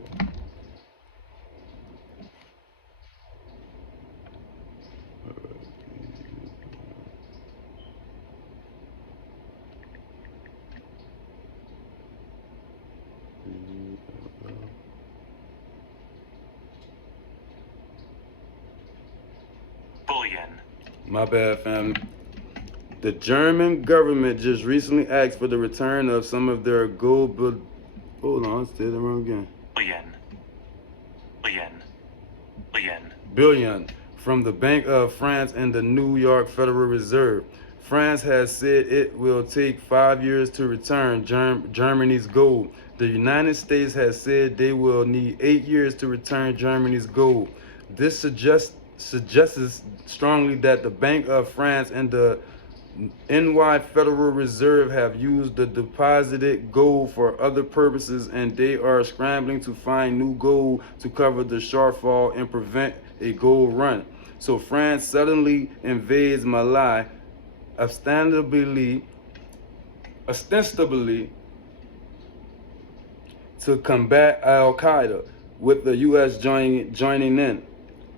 Bullion. My bad, family. The German government just recently asked for the return of some of their gold. Hold on, I said it wrong again. Billion from the Bank of France and the New York Federal Reserve. France has said it will take 5 years to return Germany's gold. The United States has said they will need 8 years to return Germany's gold. This suggests strongly that the Bank of France and the NY Federal Reserve have used the deposited gold for other purposes, and they are scrambling to find new gold to cover the shortfall and prevent a gold run. So France suddenly invades Mali, ostensibly to combat Al-Qaeda, with the U.S. joining in.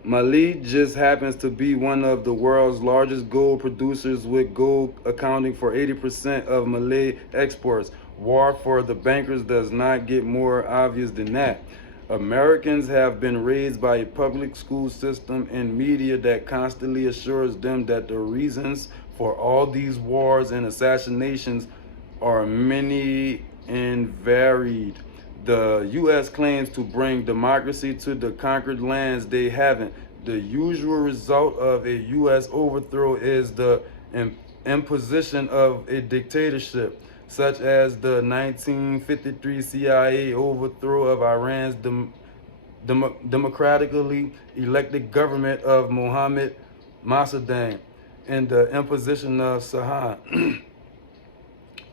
Mali just happens to be one of the world's largest gold producers, with gold accounting for 80% of Malay exports. War for the bankers does not get more obvious than that. Americans have been raised by a public school system and media that constantly assures them that the reasons for all these wars and assassinations are many and varied. The U.S. claims to bring democracy to the conquered lands they haven't. The usual result of a U.S. overthrow is the imposition of a dictatorship, such as the 1953 CIA overthrow of Iran's democratically elected government of Mohammed Mossadegh and the imposition of Sahan,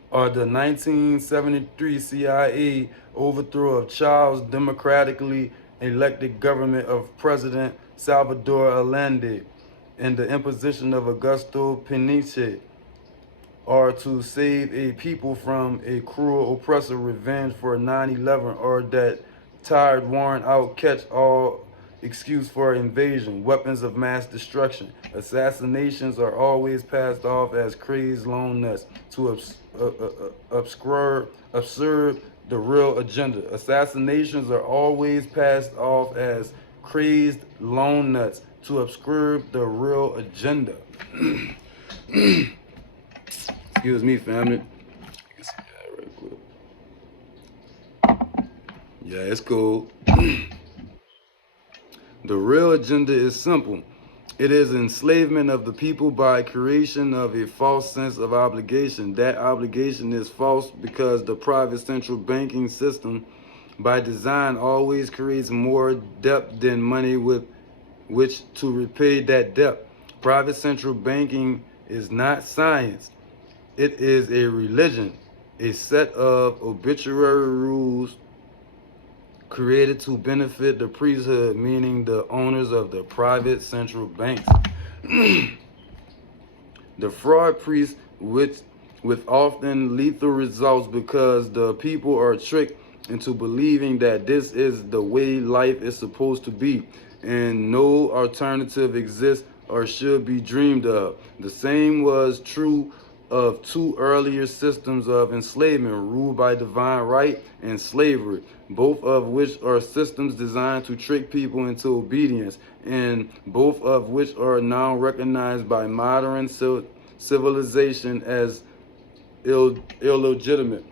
or the 1973 CIA overthrow of Chávez democratically elected government of President Salvador Allende and the imposition of Augusto Pinochet, or to save a people from a cruel oppressor, revenge for 9/11, or that tired, worn out, catch all excuse for invasion, weapons of mass destruction. Assassinations are always passed off as crazed lone nuts to absurd the real agenda. Assassinations are always passed off as crazed lone nuts to obscure the real agenda. Excuse me, family. Right quick. Yeah, it's cool. The real agenda is simple. It is enslavement of the people by creation of a false sense of obligation. That obligation is false because the private central banking system, by design, always creates more debt than money with which to repay that debt. Private central banking is not science. It is a religion, a set of arbitrary rules created to benefit the priesthood, meaning the owners of the private central banks. The fraud priests, with often lethal results, because the people are tricked into believing that this is the way life is supposed to be, and no alternative exists or should be dreamed of. The same was true of two earlier systems of enslavement, ruled by divine right and slavery, both of which are systems designed to trick people into obedience, and both of which are now recognized by modern civilization as illegitimate.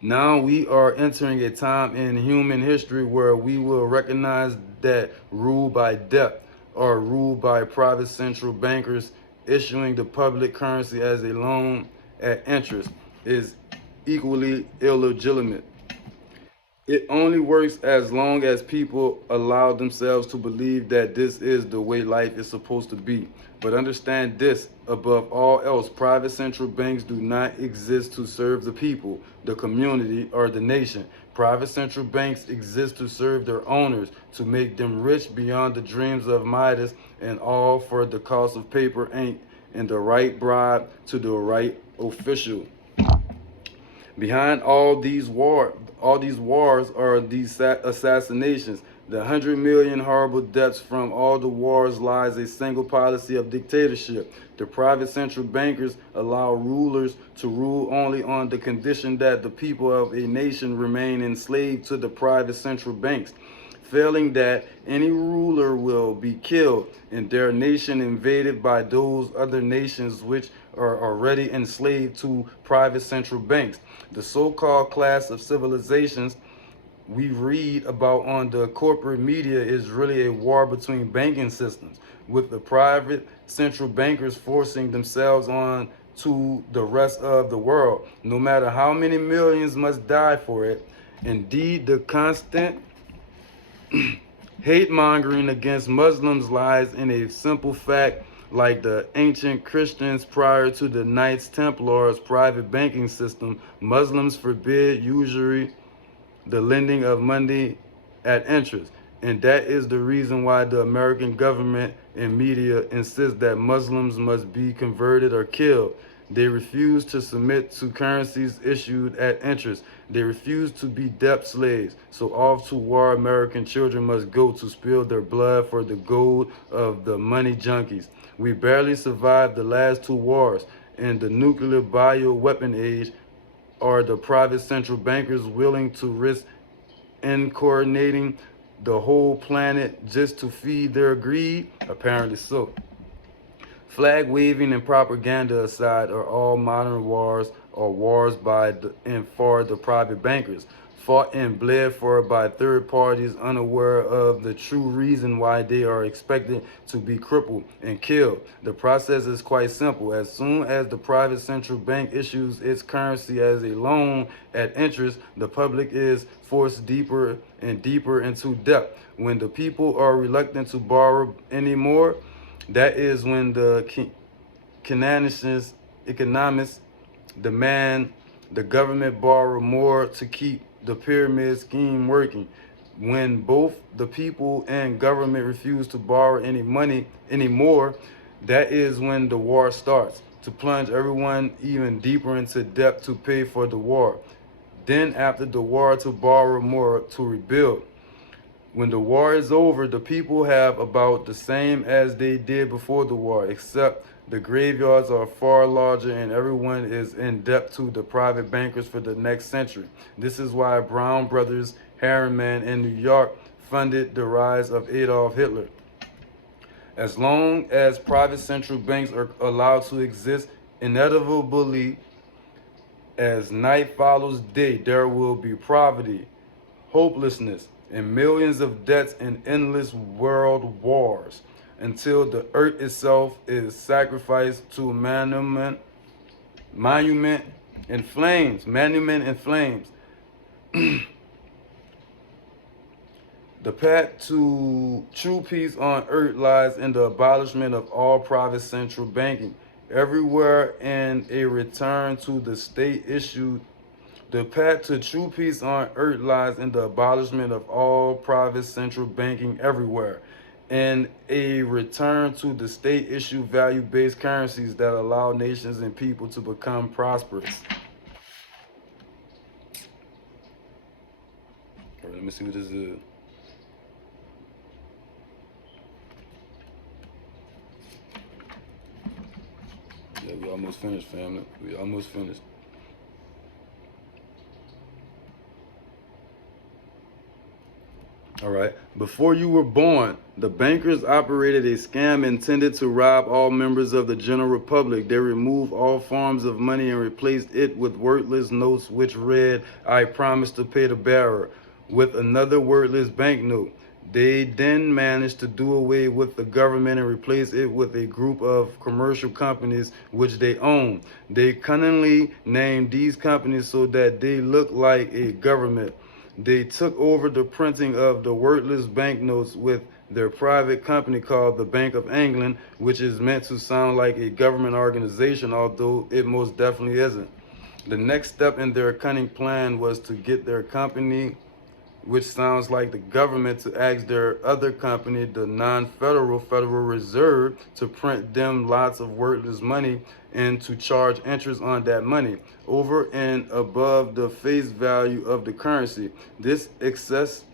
Now we are entering a time in human history where we will recognize that rule by debt, or rule by private central bankers, issuing the public currency as a loan at interest is equally illegitimate. It only works as long as people allow themselves to believe that this is the way life is supposed to be. But understand this, above all else, private central banks do not exist to serve the people, the community, or the nation. Private central banks exist to serve their owners, to make them rich beyond the dreams of Midas, and all for the cost of paper, ink, and the right bribe to the right official. Behind all these wars are these assassinations. The 100 million horrible deaths from all the wars lies a single policy of dictatorship. The private central bankers allow rulers to rule only on the condition that the people of a nation remain enslaved to the private central banks. Failing that, any ruler will be killed and their nation invaded by those other nations which are already enslaved to private central banks. The so-called class of civilizations we read about on the corporate media is really a war between banking systems, with the private central bankers forcing themselves on to the rest of the world, no matter how many millions must die for it. Indeed, the constant hate mongering against Muslims lies in a simple fact. Like the ancient Christians prior to the Knights Templars private banking system, Muslims forbid usury, the lending of money at interest. And that is the reason why the American government and media insist that Muslims must be converted or killed. They refuse to submit to currencies issued at interest. They refuse to be debt slaves. So off to war American children must go to spill their blood for the gold of the money junkies. We barely survived the last two wars. In the nuclear bioweapon age, are the private central bankers willing to risk incarnating the whole planet just to feed their greed? Apparently so. Flag waving and propaganda aside, are all modern wars or wars by and for the private bankers, fought and bled for by third parties unaware of the true reason why they are expected to be crippled and killed. The process is quite simple. As soon as the private central bank issues its currency as a loan at interest, the public is forced deeper and deeper into debt. When the people are reluctant to borrow anymore, that is when the economists demand the government borrow more to keep the pyramid scheme working. When both the people and government refuse to borrow any money anymore, that is when the war starts, to plunge everyone even deeper into debt to pay for the war. Then after the war, to borrow more to rebuild. When the war is over, the people have about the same as they did before the war, except the graveyards are far larger and everyone is in debt to the private bankers for the next century. This is why Brown Brothers Harriman in New York funded the rise of Adolf Hitler. As long as private central banks are allowed to exist, inevitably, as night follows day, there will be poverty, hopelessness, and millions of deaths and endless world wars, until the earth itself is sacrificed to a monument in flames. The path to true peace on earth lies in the abolishment of all private central banking everywhere and a return to the state issued. The path to true peace on earth lies in the abolishment of all private central banking everywhere and a return to the state-issued value-based currencies that allow nations and people to become prosperous. All right, let me see what this is. Yeah, we almost finished, family. We almost finished. All right. Before you were born, the bankers operated a scam intended to rob all members of the general public. They removed all forms of money and replaced it with wordless notes which read, "I promise to pay the bearer," with another wordless banknote. They then managed to do away with the government and replace it with a group of commercial companies which they own. They cunningly named these companies so that they look like a government. They took over the printing of the worthless banknotes with their private company called the Bank of England, which is meant to sound like a government organization, although it most definitely isn't. The next step in their cunning plan was to get their company, which sounds like the government, to ask their other company, the non-federal Federal Reserve, to print them lots of worthless money and to charge interest on that money over and above the face value of the currency. This excess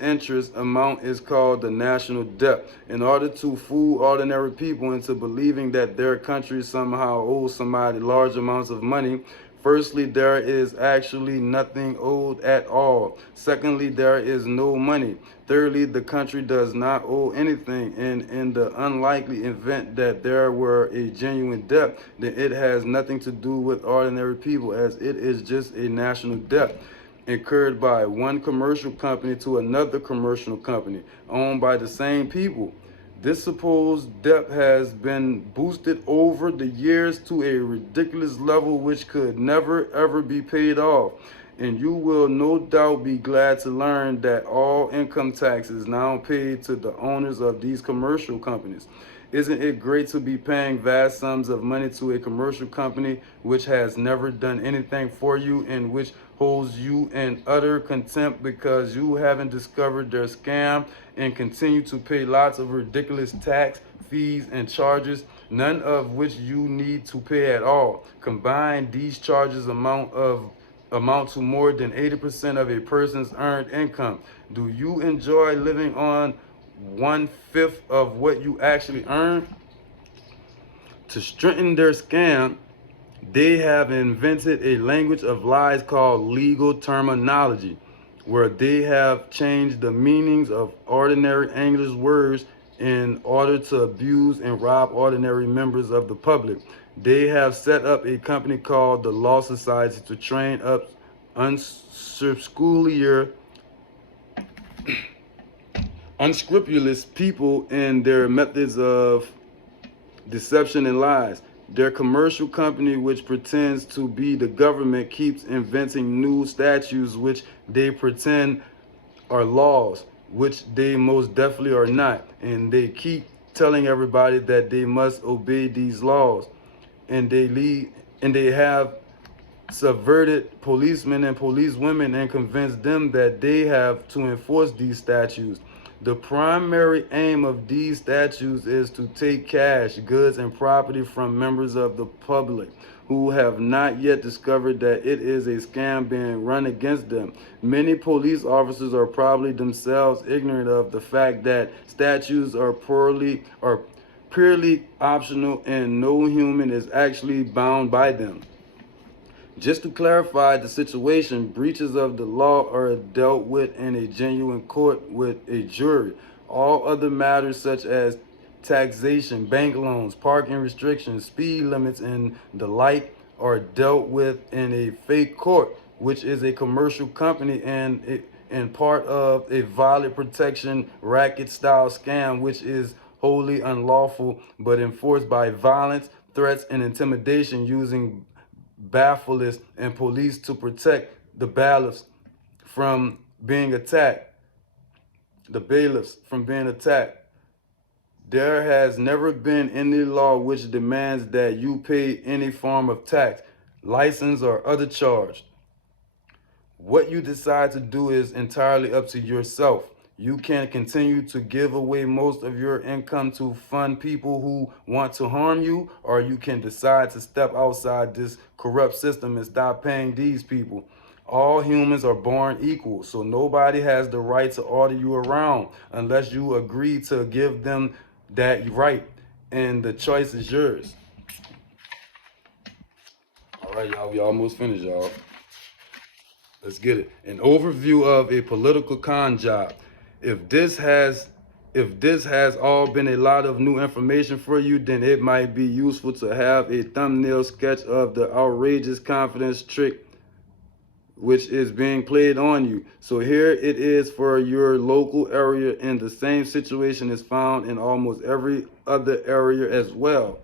interest amount is called the national debt. In order to fool ordinary people into believing that their country somehow owes somebody large amounts of money, firstly, there is actually nothing owed at all. Secondly, there is no money. Thirdly, the country does not owe anything. And in the unlikely event that there were a genuine debt, then it has nothing to do with ordinary people, as it is just a national debt incurred by one commercial company to another commercial company owned by the same people. This supposed debt has been boosted over the years to a ridiculous level which could never ever be paid off. And you will no doubt be glad to learn that all income tax is now paid to the owners of these commercial companies. Isn't it great to be paying vast sums of money to a commercial company which has never done anything for you and which holds you in utter contempt because you haven't discovered their scam and continue to pay lots of ridiculous tax, fees, and charges, none of which you need to pay at all? Combined, these charges amount to more than 80% of a person's earned income. Do you enjoy living on 1/5 of what you actually earn? To strengthen their scam, they have invented a language of lies called legal terminology, where they have changed the meanings of ordinary English words in order to abuse and rob ordinary members of the public. They have set up a company called the Law Society to train up unscrupulous people in their methods of deception and lies. Their commercial company, which pretends to be the government, keeps inventing new statutes which they pretend are laws, which they most definitely are not. And they keep telling everybody that they must obey these laws. And they have subverted policemen and policewomen and convinced them that they have to enforce these statutes. The primary aim of these statutes is to take cash, goods, and property from members of the public who have not yet discovered that it is a scam being run against them. Many police officers are probably themselves ignorant of the fact that statutes are purely optional and no human is actually bound by them. Just to clarify the situation, breaches of the law are dealt with in a genuine court with a jury. All other matters such as taxation, bank loans, parking restrictions, speed limits, and the like are dealt with in a fake court, which is a commercial company and part of a violent protection racket style scam, which is wholly unlawful but enforced by violence, threats, and intimidation using baffles and police to protect the bailiffs from being attacked. There has never been any law which demands that you pay any form of tax, license, or other charge. What you decide to do is entirely up to yourself. You can continue to give away most of your income to fund people who want to harm you, or you can decide to step outside this corrupt system and stop paying these people. All humans are born equal, so nobody has the right to order you around unless you agree to give them that right, and the choice is yours. All right, y'all, we almost finished, y'all. Let's get it. An overview of a political con job. If this has all been a lot of new information for you, then it might be useful to have a thumbnail sketch of the outrageous confidence trick which is being played on you. So here it is for your local area, and the same situation is found in almost every other area as well.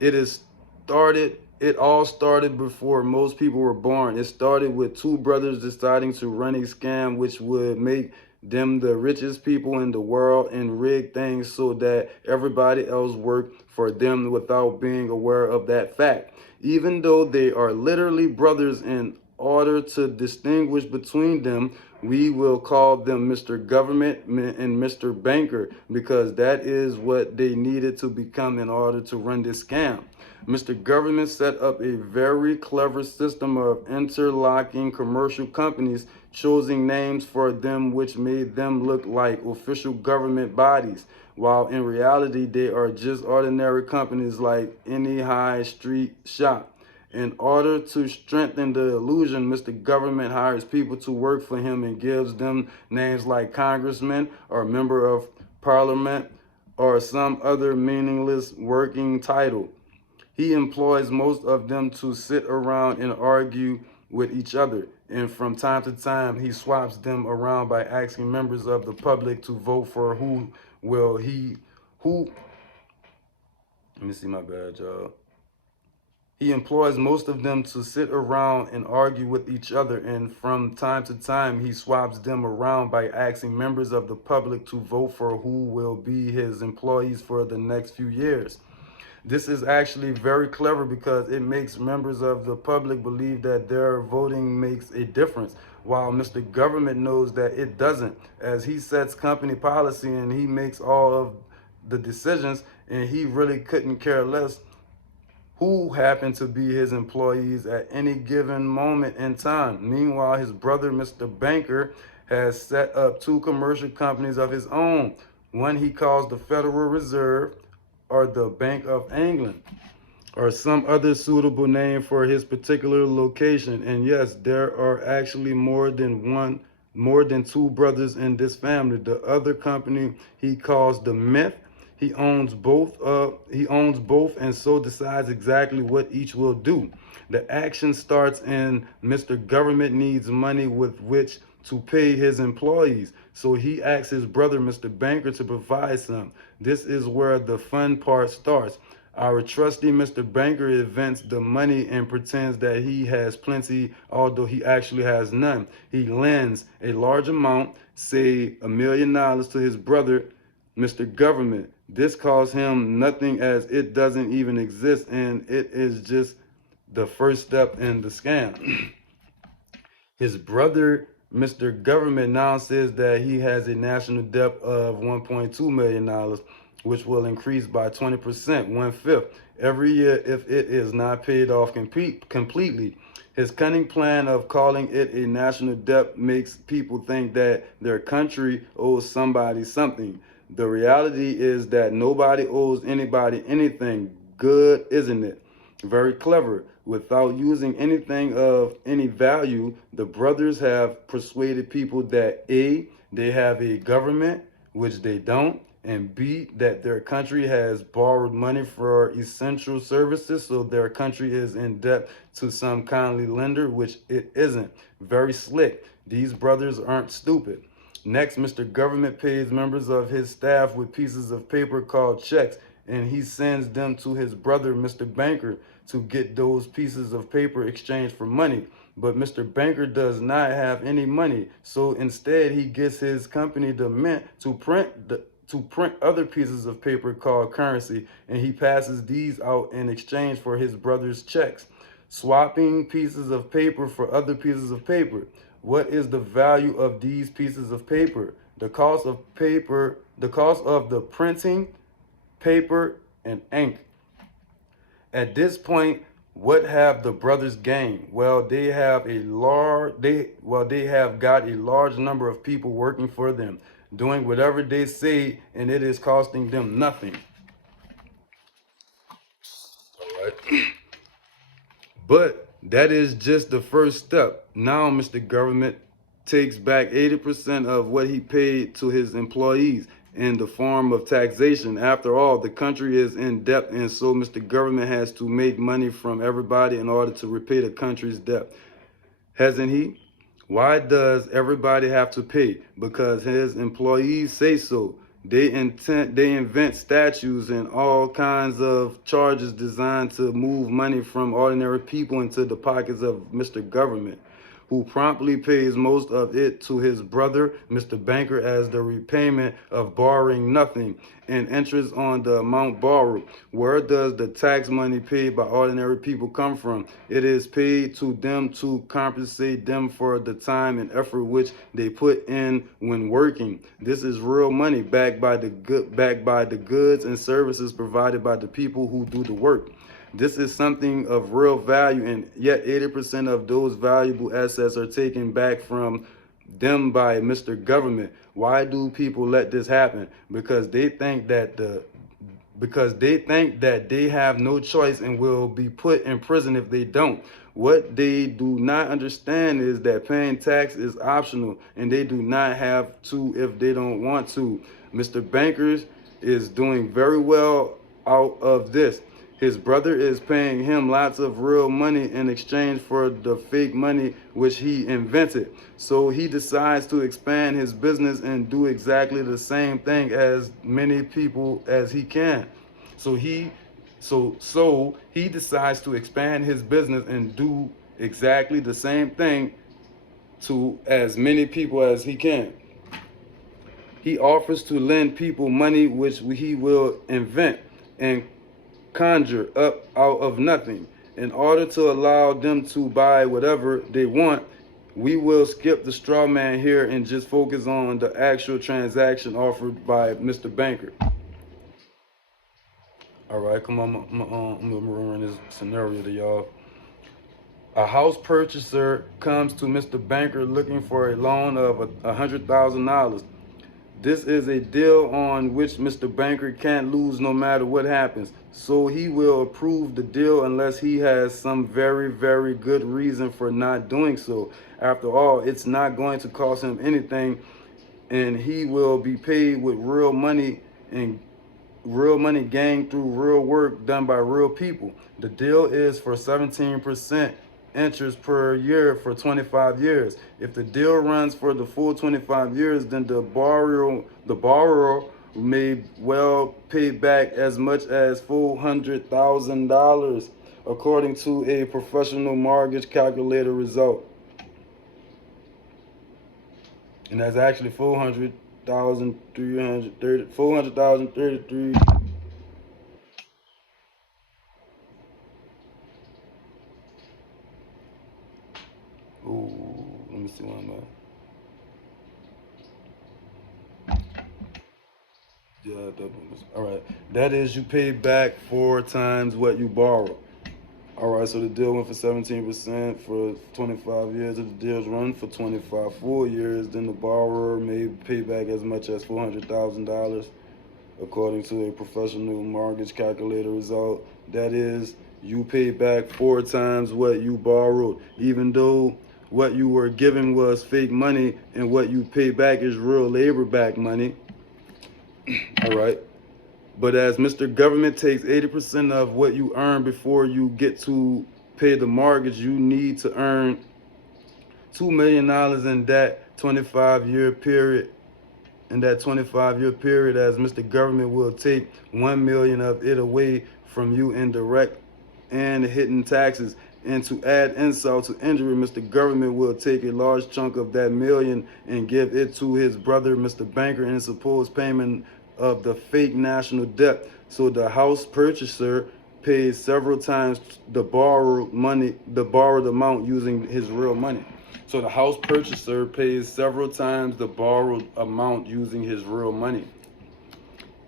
It all started before most people were born. It started with two brothers deciding to run a scam which would make them the richest people in the world and rig things so that everybody else worked for them without being aware of that fact. Even though they are literally brothers, in order to distinguish between them, we will call them Mr. Government and Mr. Banker, because that is what they needed to become in order to run this scam. Mr. Government set up a very clever system of interlocking commercial companies, choosing names for them which made them look like official government bodies, while in reality they are just ordinary companies like any high street shop. In order to strengthen the illusion, Mr. Government hires people to work for him and gives them names like congressman or member of parliament or some other meaningless working title. He employs most of them to sit around and argue with each other, and from time to time he swaps them around by asking members of the public to vote for who let me see, my bad, y'all. He employs most of them to sit around and argue with each other, and from time to time he swaps them around by asking members of the public to vote for who will be his employees for the next few years. This is actually very clever because it makes members of the public believe that their voting makes a difference, while Mr. Government knows that it doesn't, as he sets company policy and he makes all of the decisions, and he really couldn't care less who happen to be his employees at any given moment in time. Meanwhile, his brother, Mr. Banker, has set up two commercial companies of his own. One he calls the Federal Reserve, or the Bank of England, or some other suitable name for his particular location. And yes, there are actually more than two brothers in this family. The other company he calls the Myth. He owns both. And so decides exactly what each will do. The action starts and Mr. Government needs money with which to pay his employees. So he asks his brother, Mr. Banker, to provide some. This is where the fun part starts. Our trusty Mr. Banker invents the money and pretends that he has plenty, although he actually has none. He lends a large amount, say $1 million, to his brother, Mr. Government. This costs him nothing as it doesn't even exist, and it is just the first step in the scam. His brother, Mr. Government, now says that he has a national debt of $1.2 million, which will increase by 20%, 1/5, every year if it is not paid off completely. His cunning plan of calling it a national debt makes people think that their country owes somebody something. The reality is that nobody owes anybody anything. Good, isn't it? Very clever. Without using anything of any value, the brothers have persuaded people that A, they have a government, which they don't, and B, that their country has borrowed money for essential services, so their country is in debt to some kindly lender, which it isn't. Very slick. These brothers aren't stupid. Next, Mr. Government pays members of his staff with pieces of paper called checks, and he sends them to his brother, Mr. Banker, to get those pieces of paper exchanged for money. But Mr. Banker does not have any money, so instead he gets his company, the Mint, to print other pieces of paper called currency, and he passes these out in exchange for his brother's checks, swapping pieces of paper for other pieces of paper. What is the value of these pieces of paper? The cost of the printing, paper, and ink. At this point, what have the brothers gained? Well, they have got a large number of people working for them, doing whatever they say, and it is costing them nothing. All right. But that is just the first step. Now, Mr. Government takes back 80% of what he paid to his employees in the form of taxation. After all, the country is in debt, and so Mr. Government has to make money from everybody in order to repay the country's debt. Hasn't he? Why does everybody have to pay? Because his employees say so. They invent statutes and all kinds of charges designed to move money from ordinary people into the pockets of Mr. Government, who promptly pays most of it to his brother, Mr. Banker, as the repayment of borrowing nothing and interest on the amount borrowed. Where does the tax money paid by ordinary people come from? It is paid to them to compensate them for the time and effort which they put in when working. This is real money backed by the goods and services provided by the people who do the work. This is something of real value, and yet 80% of those valuable assets are taken back from them by Mr. Government. Why do people let this happen? Because they think that they have no choice and will be put in prison if they don't. What they do not understand is that paying tax is optional and they do not have to if they don't want to. Mr. Bankers is doing very well out of this. His brother is paying him lots of real money in exchange for the fake money which he invented. So he decides to expand his business and do exactly the same thing as many people as he can. So he decides to expand his business and do exactly the same thing to as many people as he can. He offers to lend people money which he will invent and conjure up out of nothing. In order to allow them to buy whatever they want, we will skip the straw man here and just focus on the actual transaction offered by Mr. Banker. All right, come on, I'm gonna run this scenario to y'all. A house purchaser comes to Mr. Banker looking for a loan of $100,000. This is a deal on which Mr. Banker can't lose no matter what happens. So he will approve the deal unless he has some very, very good reason for not doing so. After all, it's not going to cost him anything, and he will be paid with real money and real money gained through real work done by real people. The deal is for 17% interest per year for 25 years. If the deal runs for the full 25 years, then the borrower may well pay back as much as $400,000 according to a professional mortgage calculator result. And that's actually 400,033. Ooh, let me see one more. Yeah, all right. That is, you pay back 4 times what you borrow. All right, so the deal went for 17% for 25 years. If the deal's run for 25 full years, then the borrower may pay back as much as $400,000 according to a professional mortgage calculator result. That is, you pay back 4 times what you borrowed, even though what you were given was fake money and what you pay back is real labor back money. All right. But as Mr. Government takes 80% of what you earn before you get to pay the mortgage, you need to earn $2 million in that 25-year period. In that 25-year period, as Mr. Government will take 1 million of it away from you in direct and hidden taxes. And to add insult to injury, Mr. Government will take a large chunk of that million and give it to his brother, Mr. Banker, in supposed payment of the fake national debt. So the house purchaser pays several times the borrowed amount using his real money. So the house purchaser pays several times the borrowed amount using his real money.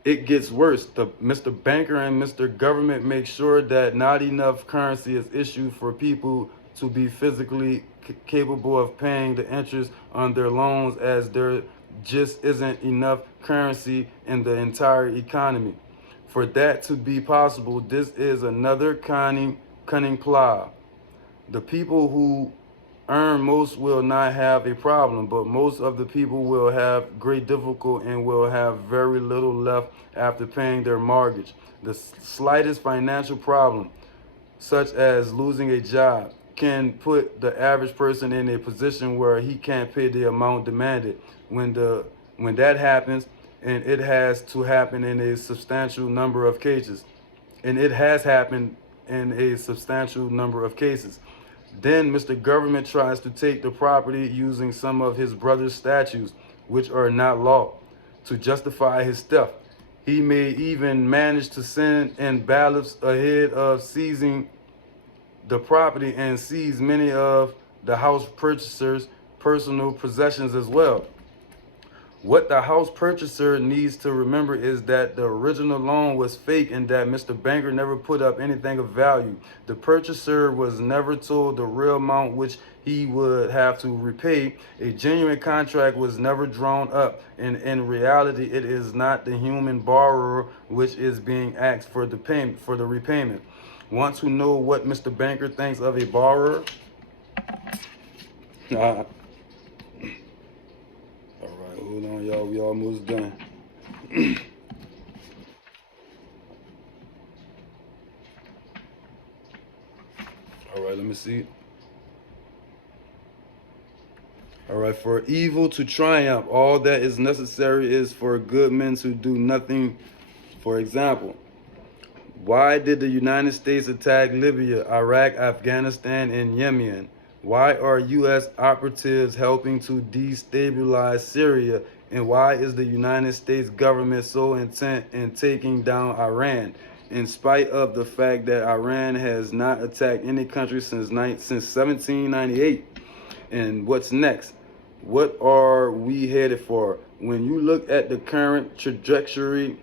It gets worse. Mr. Banker and Mr. Government make sure that not enough currency is issued for people to be physically capable of paying the interest on their loans, as there just isn't enough currency in the entire economy. For that to be possible, this is another cunning plot. The people who earn most will not have a problem, but most of the people will have great difficulty and will have very little left after paying their mortgage. The slightest financial problem, such as losing a job, can put the average person in a position where he can't pay the amount demanded. When that happens, and it has to happen in a substantial number of cases, and it has happened in a substantial number of cases. Then Mr. Government tries to take the property using some of his brother's statutes, which are not law, to justify his theft. He may even manage to send in ballots ahead of seizing the property and seize many of the house purchaser's personal possessions as well. What the house purchaser needs to remember is that the original loan was fake and that Mr. Banker never put up anything of value. The purchaser was never told the real amount which he would have to repay. A genuine contract was never drawn up, and in reality, it is not the human borrower which is being asked for the payment, for the repayment. Want to know what Mr. Banker thinks of a borrower? Hold on, y'all. We almost done. All right, let me see. All right, for evil to triumph, all that is necessary is for good men to do nothing. For example, why did the United States attack Libya, Iraq, Afghanistan, and Yemen? Why are U.S. operatives helping to destabilize Syria? And why is the United States government so intent in taking down Iran, in spite of the fact that Iran has not attacked any country since 1798? And what's next? What are we headed for? When you look at the current trajectory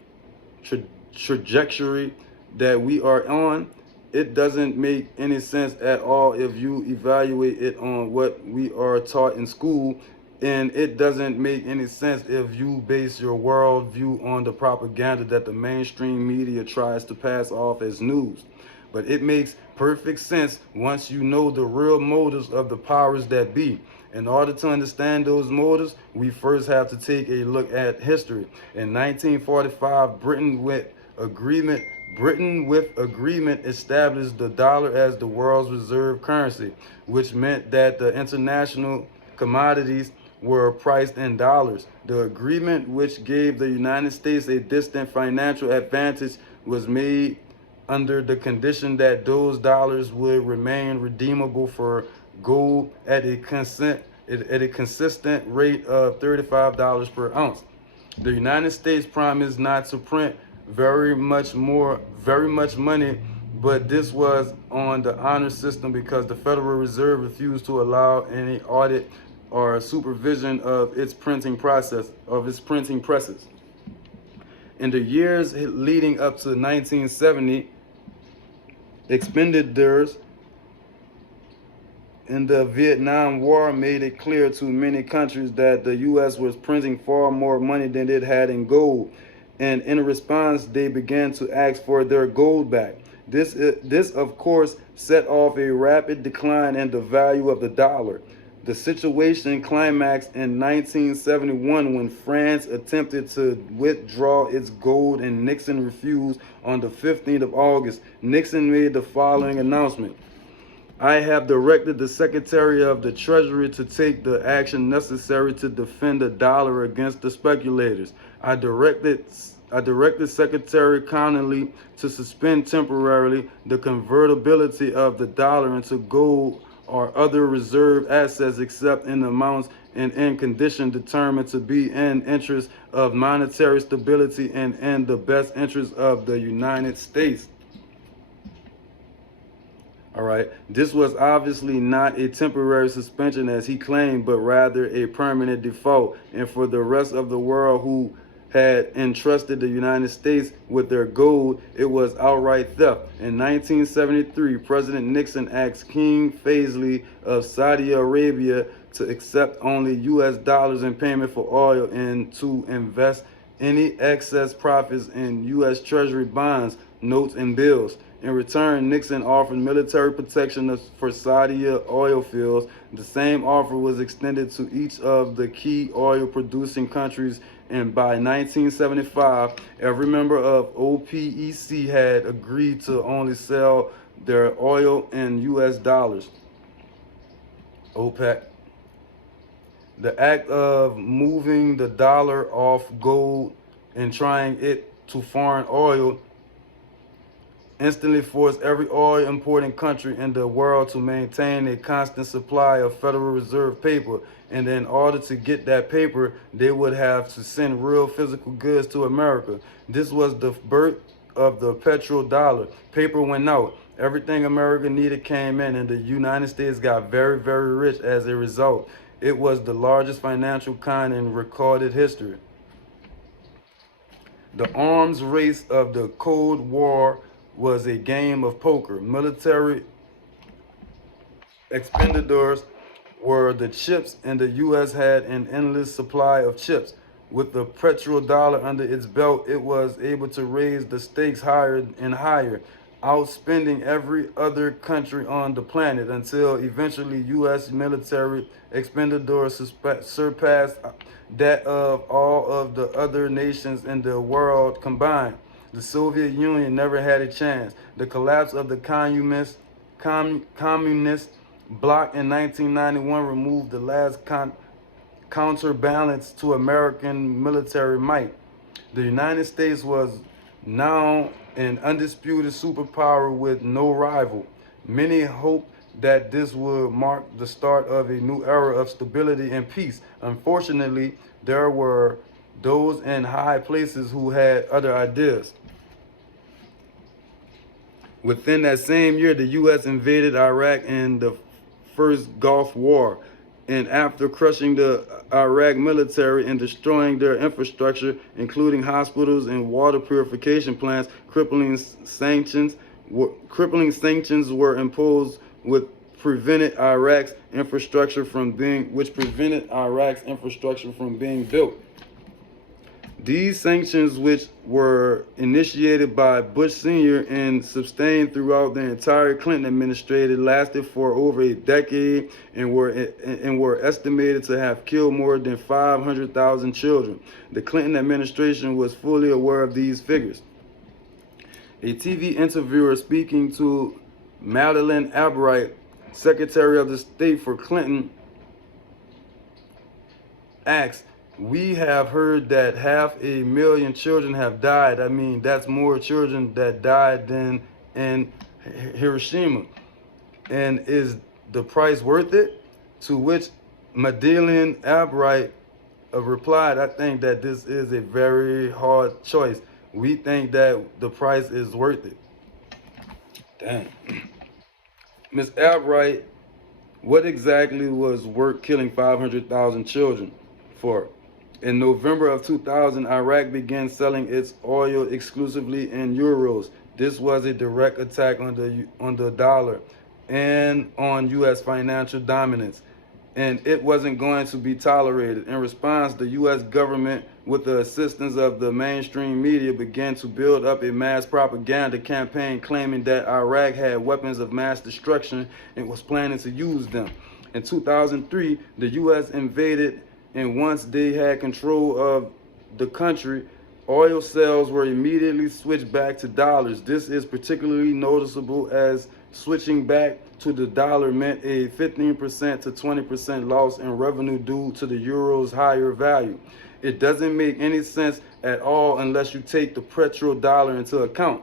that we are on, it doesn't make any sense at all if you evaluate it on what we are taught in school, and it doesn't make any sense if you base your worldview on the propaganda that the mainstream media tries to pass off as news. But it makes perfect sense once you know the real motives of the powers that be. In order to understand those motives, we first have to take a look at history. In 1945, Britain with agreement established the dollar as the world's reserve currency, which meant that the international commodities were priced in dollars. The agreement, which gave the United States a distant financial advantage, was made under the condition that those dollars would remain redeemable for gold at a consistent rate of $35 per ounce. The United States promised not to print very much money, but this was on the honor system because the Federal Reserve refused to allow any audit or supervision of its printing presses. In the years leading up to 1970, expenditures in the Vietnam War made it clear to many countries that the U.S. was printing far more money than it had in gold, and in response, they began to ask for their gold back. This of course, set off a rapid decline in the value of the dollar. The situation climaxed in 1971 when France attempted to withdraw its gold and Nixon refused. On the 15th of August, Nixon made the following announcement: I have directed the Secretary of the Treasury to take the action necessary to defend the dollar against the speculators. I directed Secretary Connolly to suspend temporarily the convertibility of the dollar into gold or other reserve assets except in amounts and in condition determined to be in interest of monetary stability and in the best interest of the United States. All right, this was obviously not a temporary suspension as he claimed, but rather a permanent default. And for the rest of the world who had entrusted the United States with their gold, it was outright theft. In 1973, President Nixon asked King Faisalih of Saudi Arabia to accept only U.S. dollars in payment for oil and to invest any excess profits in U.S. Treasury bonds, notes, and bills. In return, Nixon offered military protection for Saudi oil fields. The same offer was extended to each of the key oil-producing countries, and by 1975, every member of OPEC had agreed to only sell their oil in U.S. dollars. OPEC. The act of moving the dollar off gold and trying it to foreign oil instantly forced every oil importing country in the world to maintain a constant supply of Federal Reserve paper. And in order to get that paper, they would have to send real physical goods to America. This was the birth of the petrodollar. Paper went out. Everything America needed came in, and the United States got very, very rich as a result. It was the largest financial con in recorded history. The arms race of the Cold War was a game of poker. Military expenditures were the chips, and the U.S. had an endless supply of chips. With the petrodollar under its belt, it was able to raise the stakes higher and higher, outspending every other country on the planet until eventually U.S. military expenditures surpassed that of all of the other nations in the world combined. The Soviet Union never had a chance. The collapse of the communist bloc in 1991 removed the last counterbalance to American military might. The United States was now an undisputed superpower with no rival. Many hoped that this would mark the start of a new era of stability and peace. Unfortunately, there were those in high places who had other ideas. Within that same year, the U.S. invaded Iraq in the first Gulf War. And after crushing the Iraq military and destroying their infrastructure, including hospitals and water purification plants, crippling sanctions were imposed which prevented Iraq's infrastructure from being built. These sanctions, which were initiated by Bush Sr. and sustained throughout the entire Clinton administration, lasted for over a decade and were estimated to have killed more than 500,000 children. The Clinton administration was fully aware of these figures. A TV interviewer speaking to Madeleine Albright, Secretary of State for Clinton, asked, "We have heard that 500,000 children have died. I mean, that's more children that died than in Hiroshima. And is the price worth it?" To which Madeleine Albright replied, "I think that this is a very hard choice. We think that the price is worth it." Damn. Ms. Albright, what exactly was worth killing 500,000 children for? In November of 2000, Iraq began selling its oil exclusively in euros. This was a direct attack on the dollar and on U.S. financial dominance, and it wasn't going to be tolerated. In response, the U.S. government, with the assistance of the mainstream media, began to build up a mass propaganda campaign claiming that Iraq had weapons of mass destruction and was planning to use them. In 2003, the U.S. invaded, and once they had control of the country, oil sales were immediately switched back to dollars. This is particularly noticeable as switching back to the dollar meant a 15% to 20% loss in revenue due to the euro's higher value. It doesn't make any sense at all unless you take the petrodollar into account.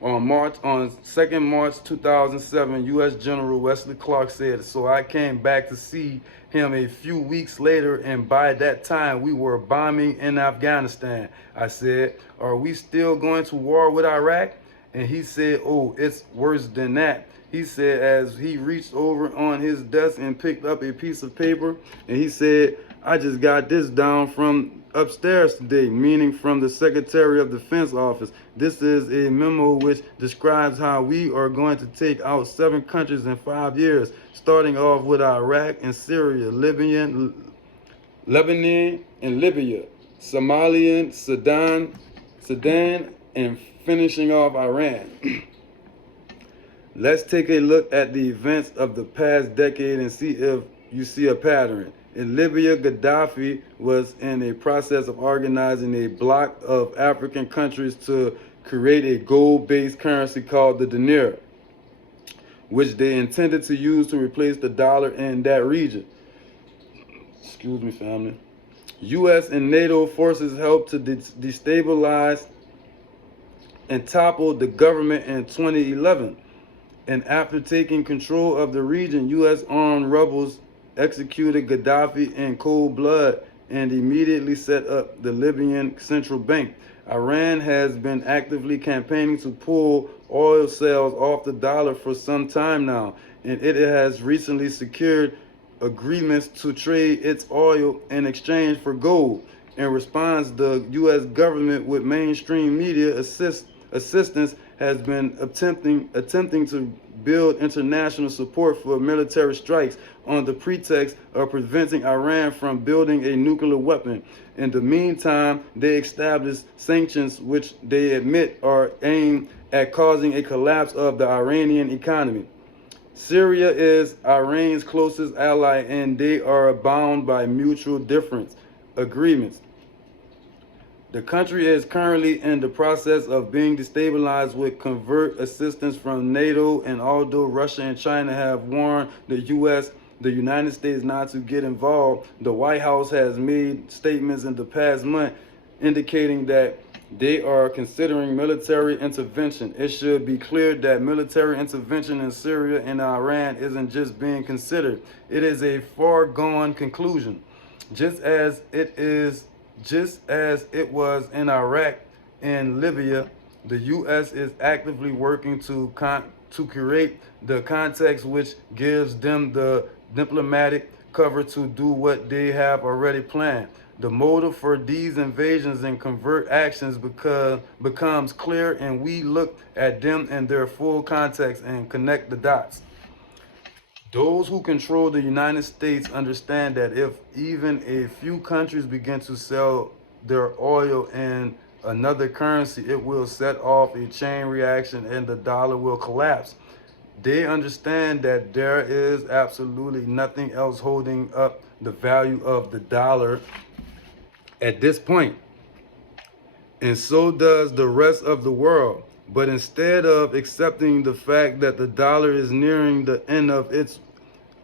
On 2nd March 2007, U.S. General Wesley Clark said, "So I came back to see him a few weeks later, and by that time we were bombing in Afghanistan. I said, 'Are we still going to war with Iraq?' And he said, 'Oh, it's worse than that.'" He said as he reached over on his desk and picked up a piece of paper, and he said, "I just got this down from upstairs today," meaning from the Secretary of Defense office. "This is a memo which describes how we are going to take out 7 countries in 5 years, starting off with Iraq and Syria, Lebanon and Libya, Somalia, Sudan, and finishing off Iran." Let's take a look at the events of the past decade and see if you see a pattern. In Libya, Gaddafi was in a process of organizing a bloc of African countries to create a gold-based currency called the dinar. which they intended to use to replace the dollar in that region. Excuse me, family. U.S. and NATO forces helped to destabilize and toppled the government in 2011. And after taking control of the region, U.S. armed rebels executed Gaddafi in cold blood and immediately set up the Libyan central bank. Iran has been actively campaigning to pull oil sales off the dollar for some time now, and it has recently secured agreements to trade its oil in exchange for gold. In response, the U.S. government, with mainstream media assistance, has been attempting to build international support for military strikes on the pretext of preventing Iran from building a nuclear weapon. In the meantime, they established sanctions which they admit are aimed at causing a collapse of the Iranian economy. Syria is Iran's closest ally, and they are bound by mutual difference agreements. The country is currently in the process of being destabilized with covert assistance from NATO, and although Russia and China have warned the United States not to get involved, the White House has made statements in the past month indicating that they are considering military intervention. It should be clear that military intervention in Syria and Iran isn't just being considered. It is a foregone conclusion. Just as it was in Iraq and Libya, the U.S. is actively working to create the context which gives them the diplomatic cover to do what they have already planned. The motive for these invasions and covert actions becomes clear, and we look at them in their full context and connect the dots. Those who control the United States understand that if even a few countries begin to sell their oil in another currency, it will set off a chain reaction and the dollar will collapse. They understand that there is absolutely nothing else holding up the value of the dollar at this point, and so does the rest of the world. But instead of accepting the fact that the dollar is nearing the end of its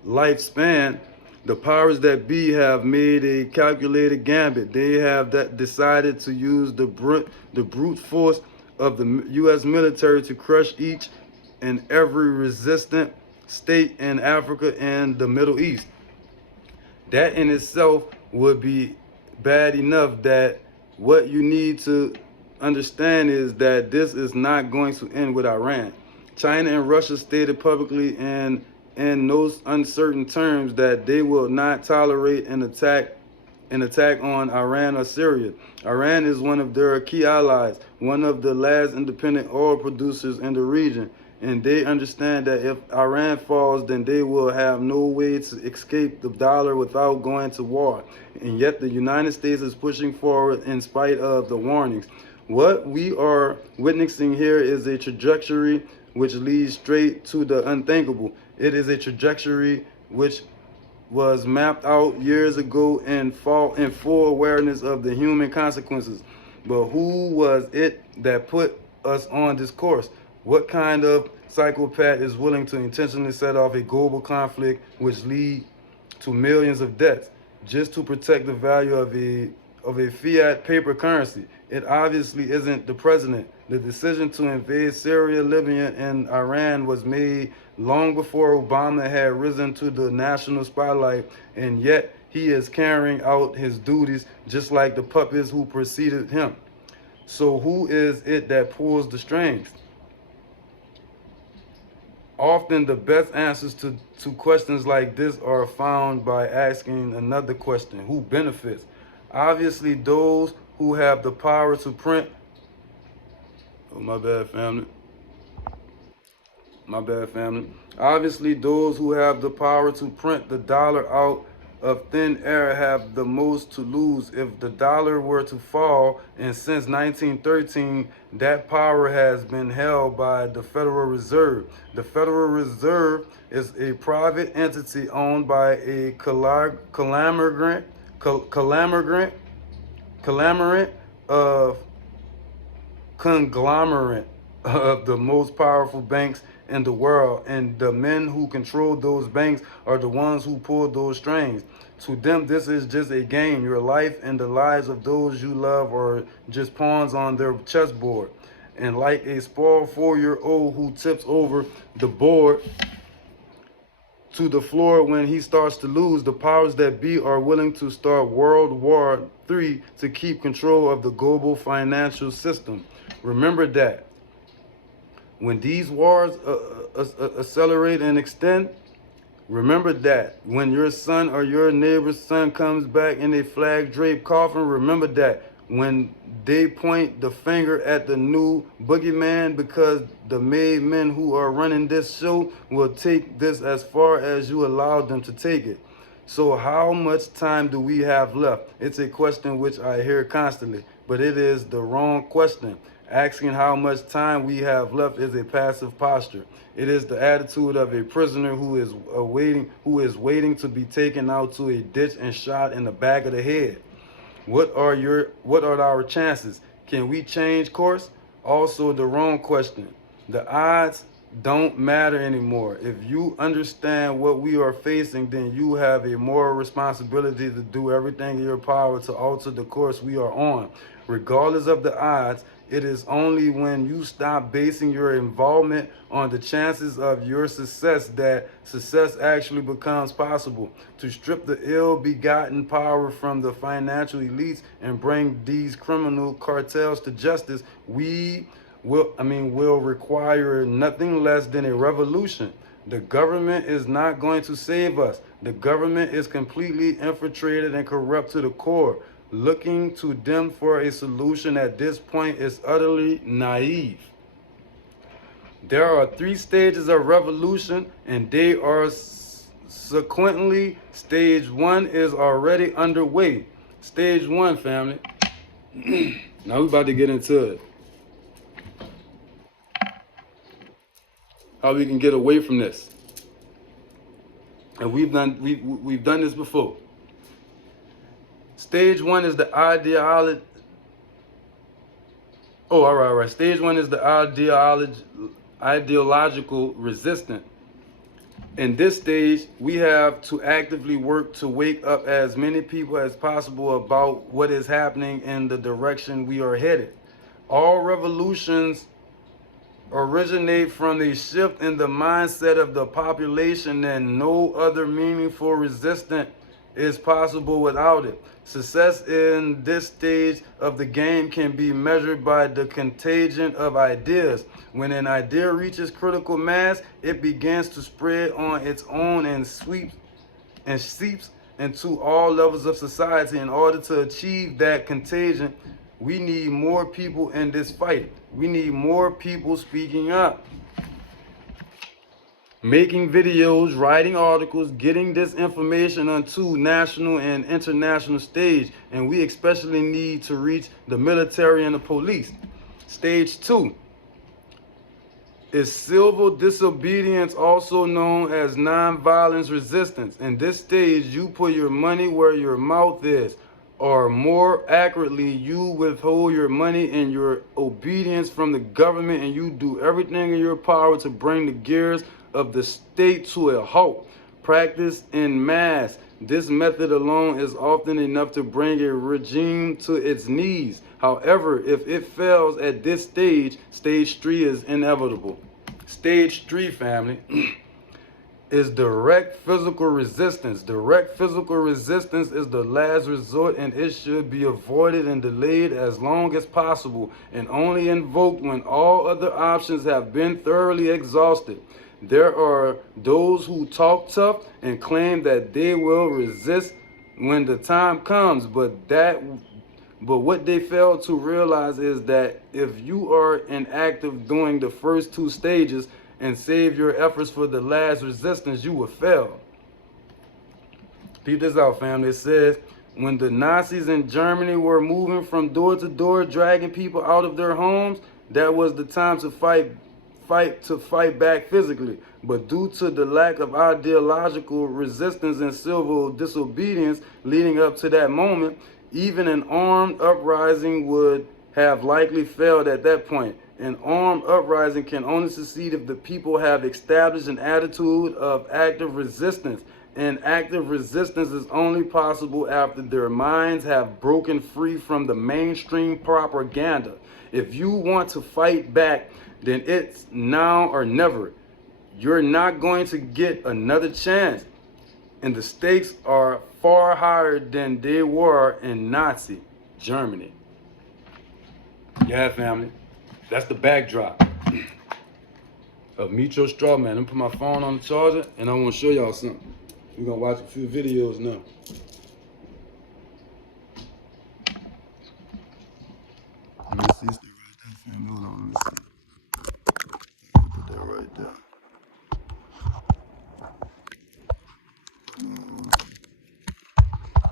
lifespan, the powers that be have made a calculated gambit. They have decided to use the brute force of the U.S. military to crush each and every resistant state in Africa and the Middle East. That in itself would be bad enough. That what you need to understand is that this is not going to end with Iran. China and Russia stated publicly in no uncertain terms that they will not tolerate an attack on Iran or Syria. Iran is one of their key allies, one of the last independent oil producers in the region, and they understand that if Iran falls, then they will have no way to escape the dollar without going to war. And yet the United States is pushing forward in spite of the warnings. What we are witnessing here is a trajectory which leads straight to the unthinkable. It is a trajectory which was mapped out years ago in full awareness of the human consequences. But who was it that put us on this course? What kind of psychopath is willing to intentionally set off a global conflict which lead to millions of deaths just to protect the value of a fiat paper currency? It obviously isn't the president. The decision to invade Syria, Libya, and Iran was made long before Obama had risen to the national spotlight, and yet he is carrying out his duties just like the puppets who preceded him. So who is it that pulls the strings? Often the best answers to questions like this are found by asking another question: who benefits? Obviously those who have the power to print. Oh, my bad, family. My bad, family. Obviously those who have the power to print the dollar out of thin air have the most to lose if the dollar were to fall, and since 1913 that power has been held by the Federal Reserve. The Federal Reserve is a private entity owned by a conglomerate of the most powerful banks in the world, and the men who control those banks are the ones who pull those strings. To them, this is just a game. Your life and the lives of those you love are just pawns on their chessboard. And like a spoiled 4-year-old who tips over the board to the floor when he starts to lose, the powers that be are willing to start World War III to keep control of the global financial system. Remember that. When these wars accelerate and extend, remember that. When your son or your neighbor's son comes back in a flag-draped coffin, remember that. When they point the finger at the new boogeyman, because the made men who are running this show will take this as far as you allowed them to take it. So how much time do we have left? It's a question which I hear constantly, but it is the wrong question. Asking how much time we have left is a passive posture. It is the attitude of a prisoner who is waiting to be taken out to a ditch and shot in the back of the head. What are our chances? Can we change course? Also the wrong question. The odds don't matter anymore. If you understand what we are facing, then you have a moral responsibility to do everything in your power to alter the course we are on. Regardless of the odds, it is only when you stop basing your involvement on the chances of your success that success actually becomes possible. To strip the ill-begotten power from the financial elites and bring these criminal cartels to justice, will require nothing less than a revolution. The government is not going to save us. The government is completely infiltrated and corrupt to the core. Looking to them for a solution at this point is utterly naive. There are 3 stages of revolution, and they are sequentially. Stage 1 is already underway. Stage 1, family. Now we're about to get into it. How we can get away from this. And we've done this before. Stage 1 is the ideology. Oh, all right. Stage 1 is the ideological resistance. In this stage, we have to actively work to wake up as many people as possible about what is happening in the direction we are headed. All revolutions originate from a shift in the mindset of the population, and no other meaningful resistance is possible without it. Success in this stage of the game can be measured by the contagion of ideas. When an idea reaches critical mass, it begins to spread on its own and seeps into all levels of society. In order to achieve that contagion, we need more people in this fight. We need more people speaking up, making videos, writing articles, getting this information onto national and international stage. And we especially need to reach the military and the police. Stage 2 is civil disobedience, also known as nonviolence resistance. In this stage, you put your money where your mouth is, or more accurately, you withhold your money and your obedience from the government, and you do everything in your power to bring the gears of the state to a halt. Practice in mass. This method alone is often enough to bring a regime to its knees. However, if it fails at this stage, stage 3 is inevitable. Stage 3, family, is direct physical resistance. Direct physical resistance is the last resort, and it should be avoided and delayed as long as possible, and only invoked when all other options have been thoroughly exhausted. There are those who talk tough and claim that they will resist when the time comes, but what they fail to realize is that if you are inactive during the first 2 stages and save your efforts for the last resistance, you will fail. Peep this out, family. It says, when the Nazis in Germany were moving from door to door, dragging people out of their homes, that was the time to fight back physically. But due to the lack of ideological resistance and civil disobedience leading up to that moment, even an armed uprising would have likely failed at that point. An armed uprising can only succeed if the people have established an attitude of active resistance. And active resistance is only possible after their minds have broken free from the mainstream propaganda. If you want to fight back, then it's now or never. You're not going to get another chance. And the stakes are far higher than they were in Nazi Germany. Yeah, family. That's the backdrop of Meet Your Strawman. I'm gonna put my phone on the charger and I wanna show y'all something. We're gonna watch a few videos now. Let me see, stay right there, family. Hold on, let me see. Put that right there.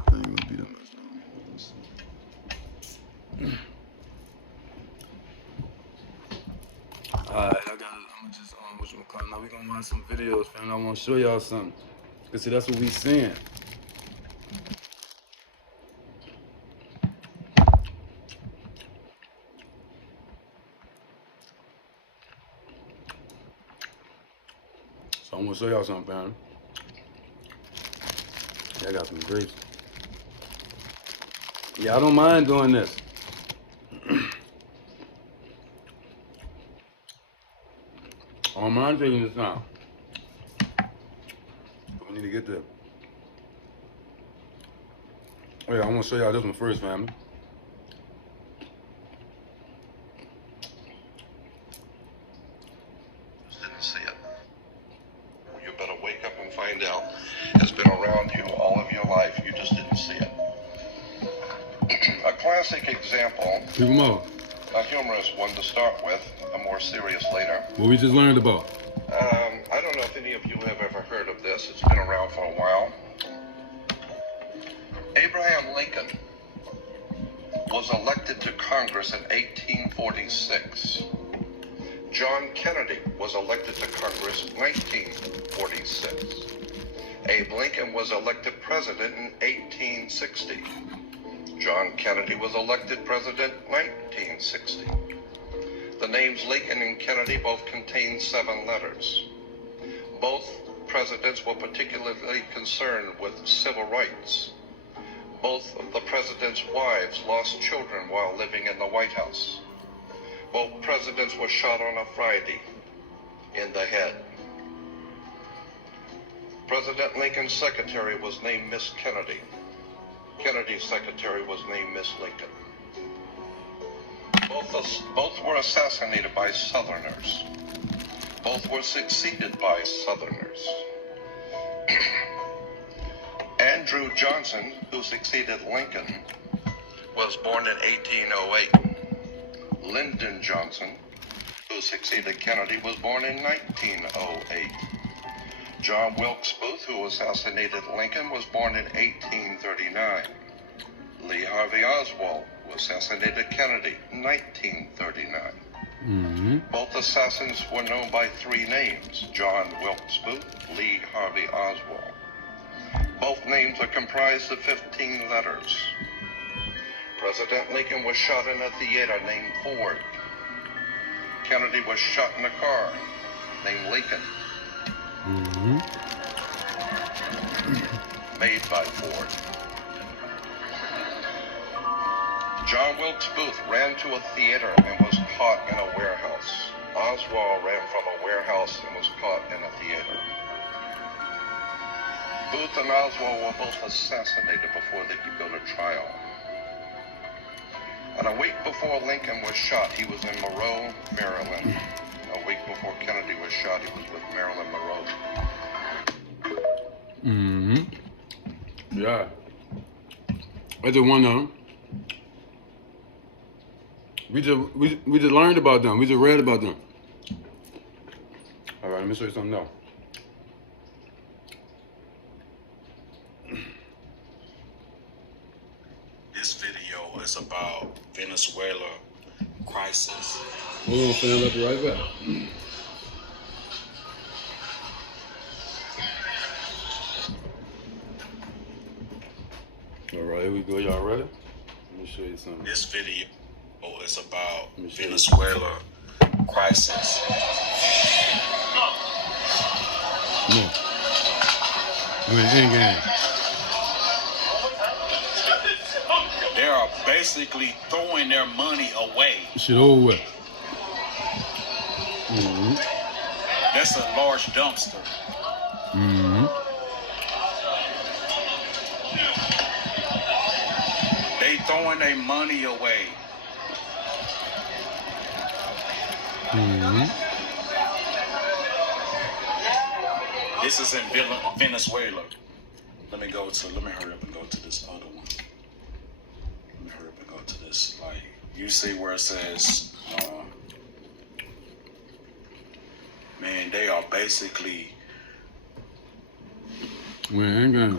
That ain't gonna be that much longer. Let's see. Alright, I'm gonna just now we gonna watch some videos, fam. I wanna show y'all something. Cause see, that's what we seeing. So I'm gonna show y'all something, fam. Yeah, I got some grapes. Yeah, I don't mind doing this. I don't mind taking this time. But we need to get there. Oh yeah, I want to show y'all this one first, family. Didn't see it. You better wake up and find out. It's been around you all of your life. You just didn't see it. A classic example. Keep them up. A humorous one to start with, a more serious later. What we just learned about. I don't know if any of you have ever heard of this. It's been around for a while. Abraham Lincoln was elected to Congress in 1846. John Kennedy was elected to Congress in 1946. Abe Lincoln was elected president in 1860. John Kennedy was elected president in 1960. The names Lincoln and Kennedy both contain 7 letters. Both presidents were particularly concerned with civil rights. Both of the president's wives lost children while living in the White House. Both presidents were shot on a Friday in the head. President Lincoln's secretary was named Miss Kennedy. Kennedy's secretary was named Miss Lincoln. Both were assassinated by Southerners. Both were succeeded by Southerners. Andrew Johnson, who succeeded Lincoln, was born in 1808. Lyndon Johnson, who succeeded Kennedy, was born in 1908. John Wilkes Booth, who assassinated Lincoln, was born in 1839. Lee Harvey Oswald, who assassinated Kennedy, in 1939. Both assassins were known by 3 names: John Wilkes Booth, Lee Harvey Oswald. Both names are comprised of 15 letters. President Lincoln was shot in a theater named Ford. Kennedy was shot in a car named Lincoln. Made by Ford. John Wilkes Booth ran to a theater and was caught in a warehouse. Oswald ran from a warehouse and was caught in a theater. Booth and Oswald were both assassinated before they could go to trial. And a week before Lincoln was shot, he was in Monroe, Maryland. A week before Kennedy was shot, he was with Marilyn Monroe. Yeah. I just wonder. We just learned about them. We just read about them. All right, let me show you something else. This video is about Venezuela crisis. Hold on, fam. I'll be right back. All right, here we go. Y'all ready? Let me show you something. This video is about Venezuela crisis. Come on. We're in game. They are basically throwing their money away. Shit over with. Mm-hmm. That's a large dumpster. Mm-hmm. They throwing their money away. Mm-hmm. This is in Venezuela. Let me hurry up and go to this other one. Let me hurry up and go to this. Like, you see where it says, man, they are basically. We're in game.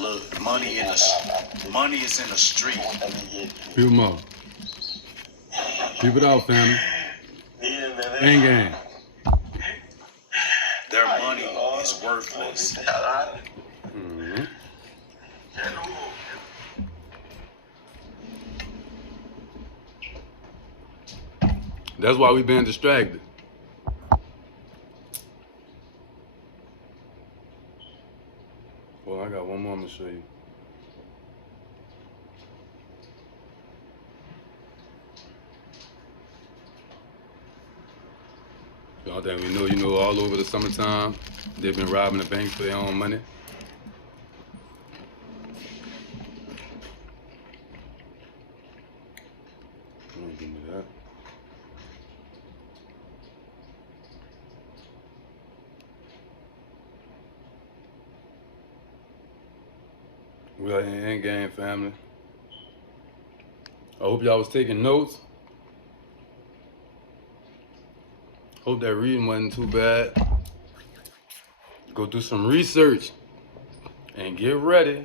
Look, the money is in the street. Keep them up. Keep it out, family. In game. Their money is worthless. Mm-hmm. That's why we've been distracted. Well, I got one more I'm gonna show you. Y'all think we know, all over the summertime, they've been robbing the banks for their own money. Don't give me that. We are in game, family. I hope y'all was taking notes. Hope that reading wasn't too bad. Go do some research and get ready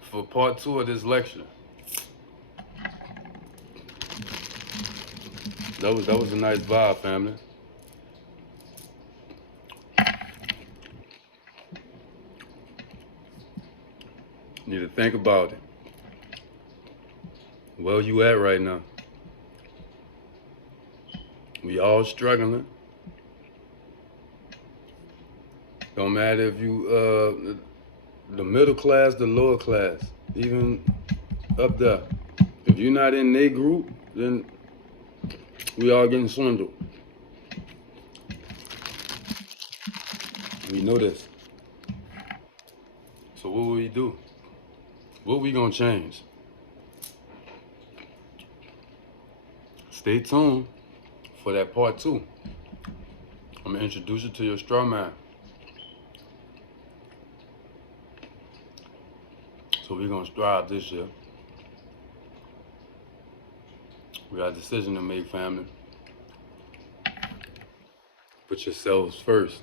for part 2 of this lecture. That was a nice vibe, family. Need to think about it. Where you at right now? We all struggling. Don't matter if you the middle class, the lower class, even up there. If you're not in their group, then we all getting swindled. We know this. So what will we do? What we gonna change? Stay tuned for that part 2. I'm gonna introduce you to your Strawman. So we're gonna strive this year. We got a decision to make, family. Put yourselves first.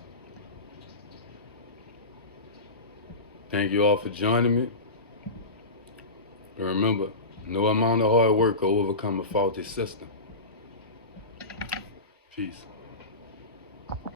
Thank you all for joining me. And remember, no amount of hard work will overcome a faulty system. Peace.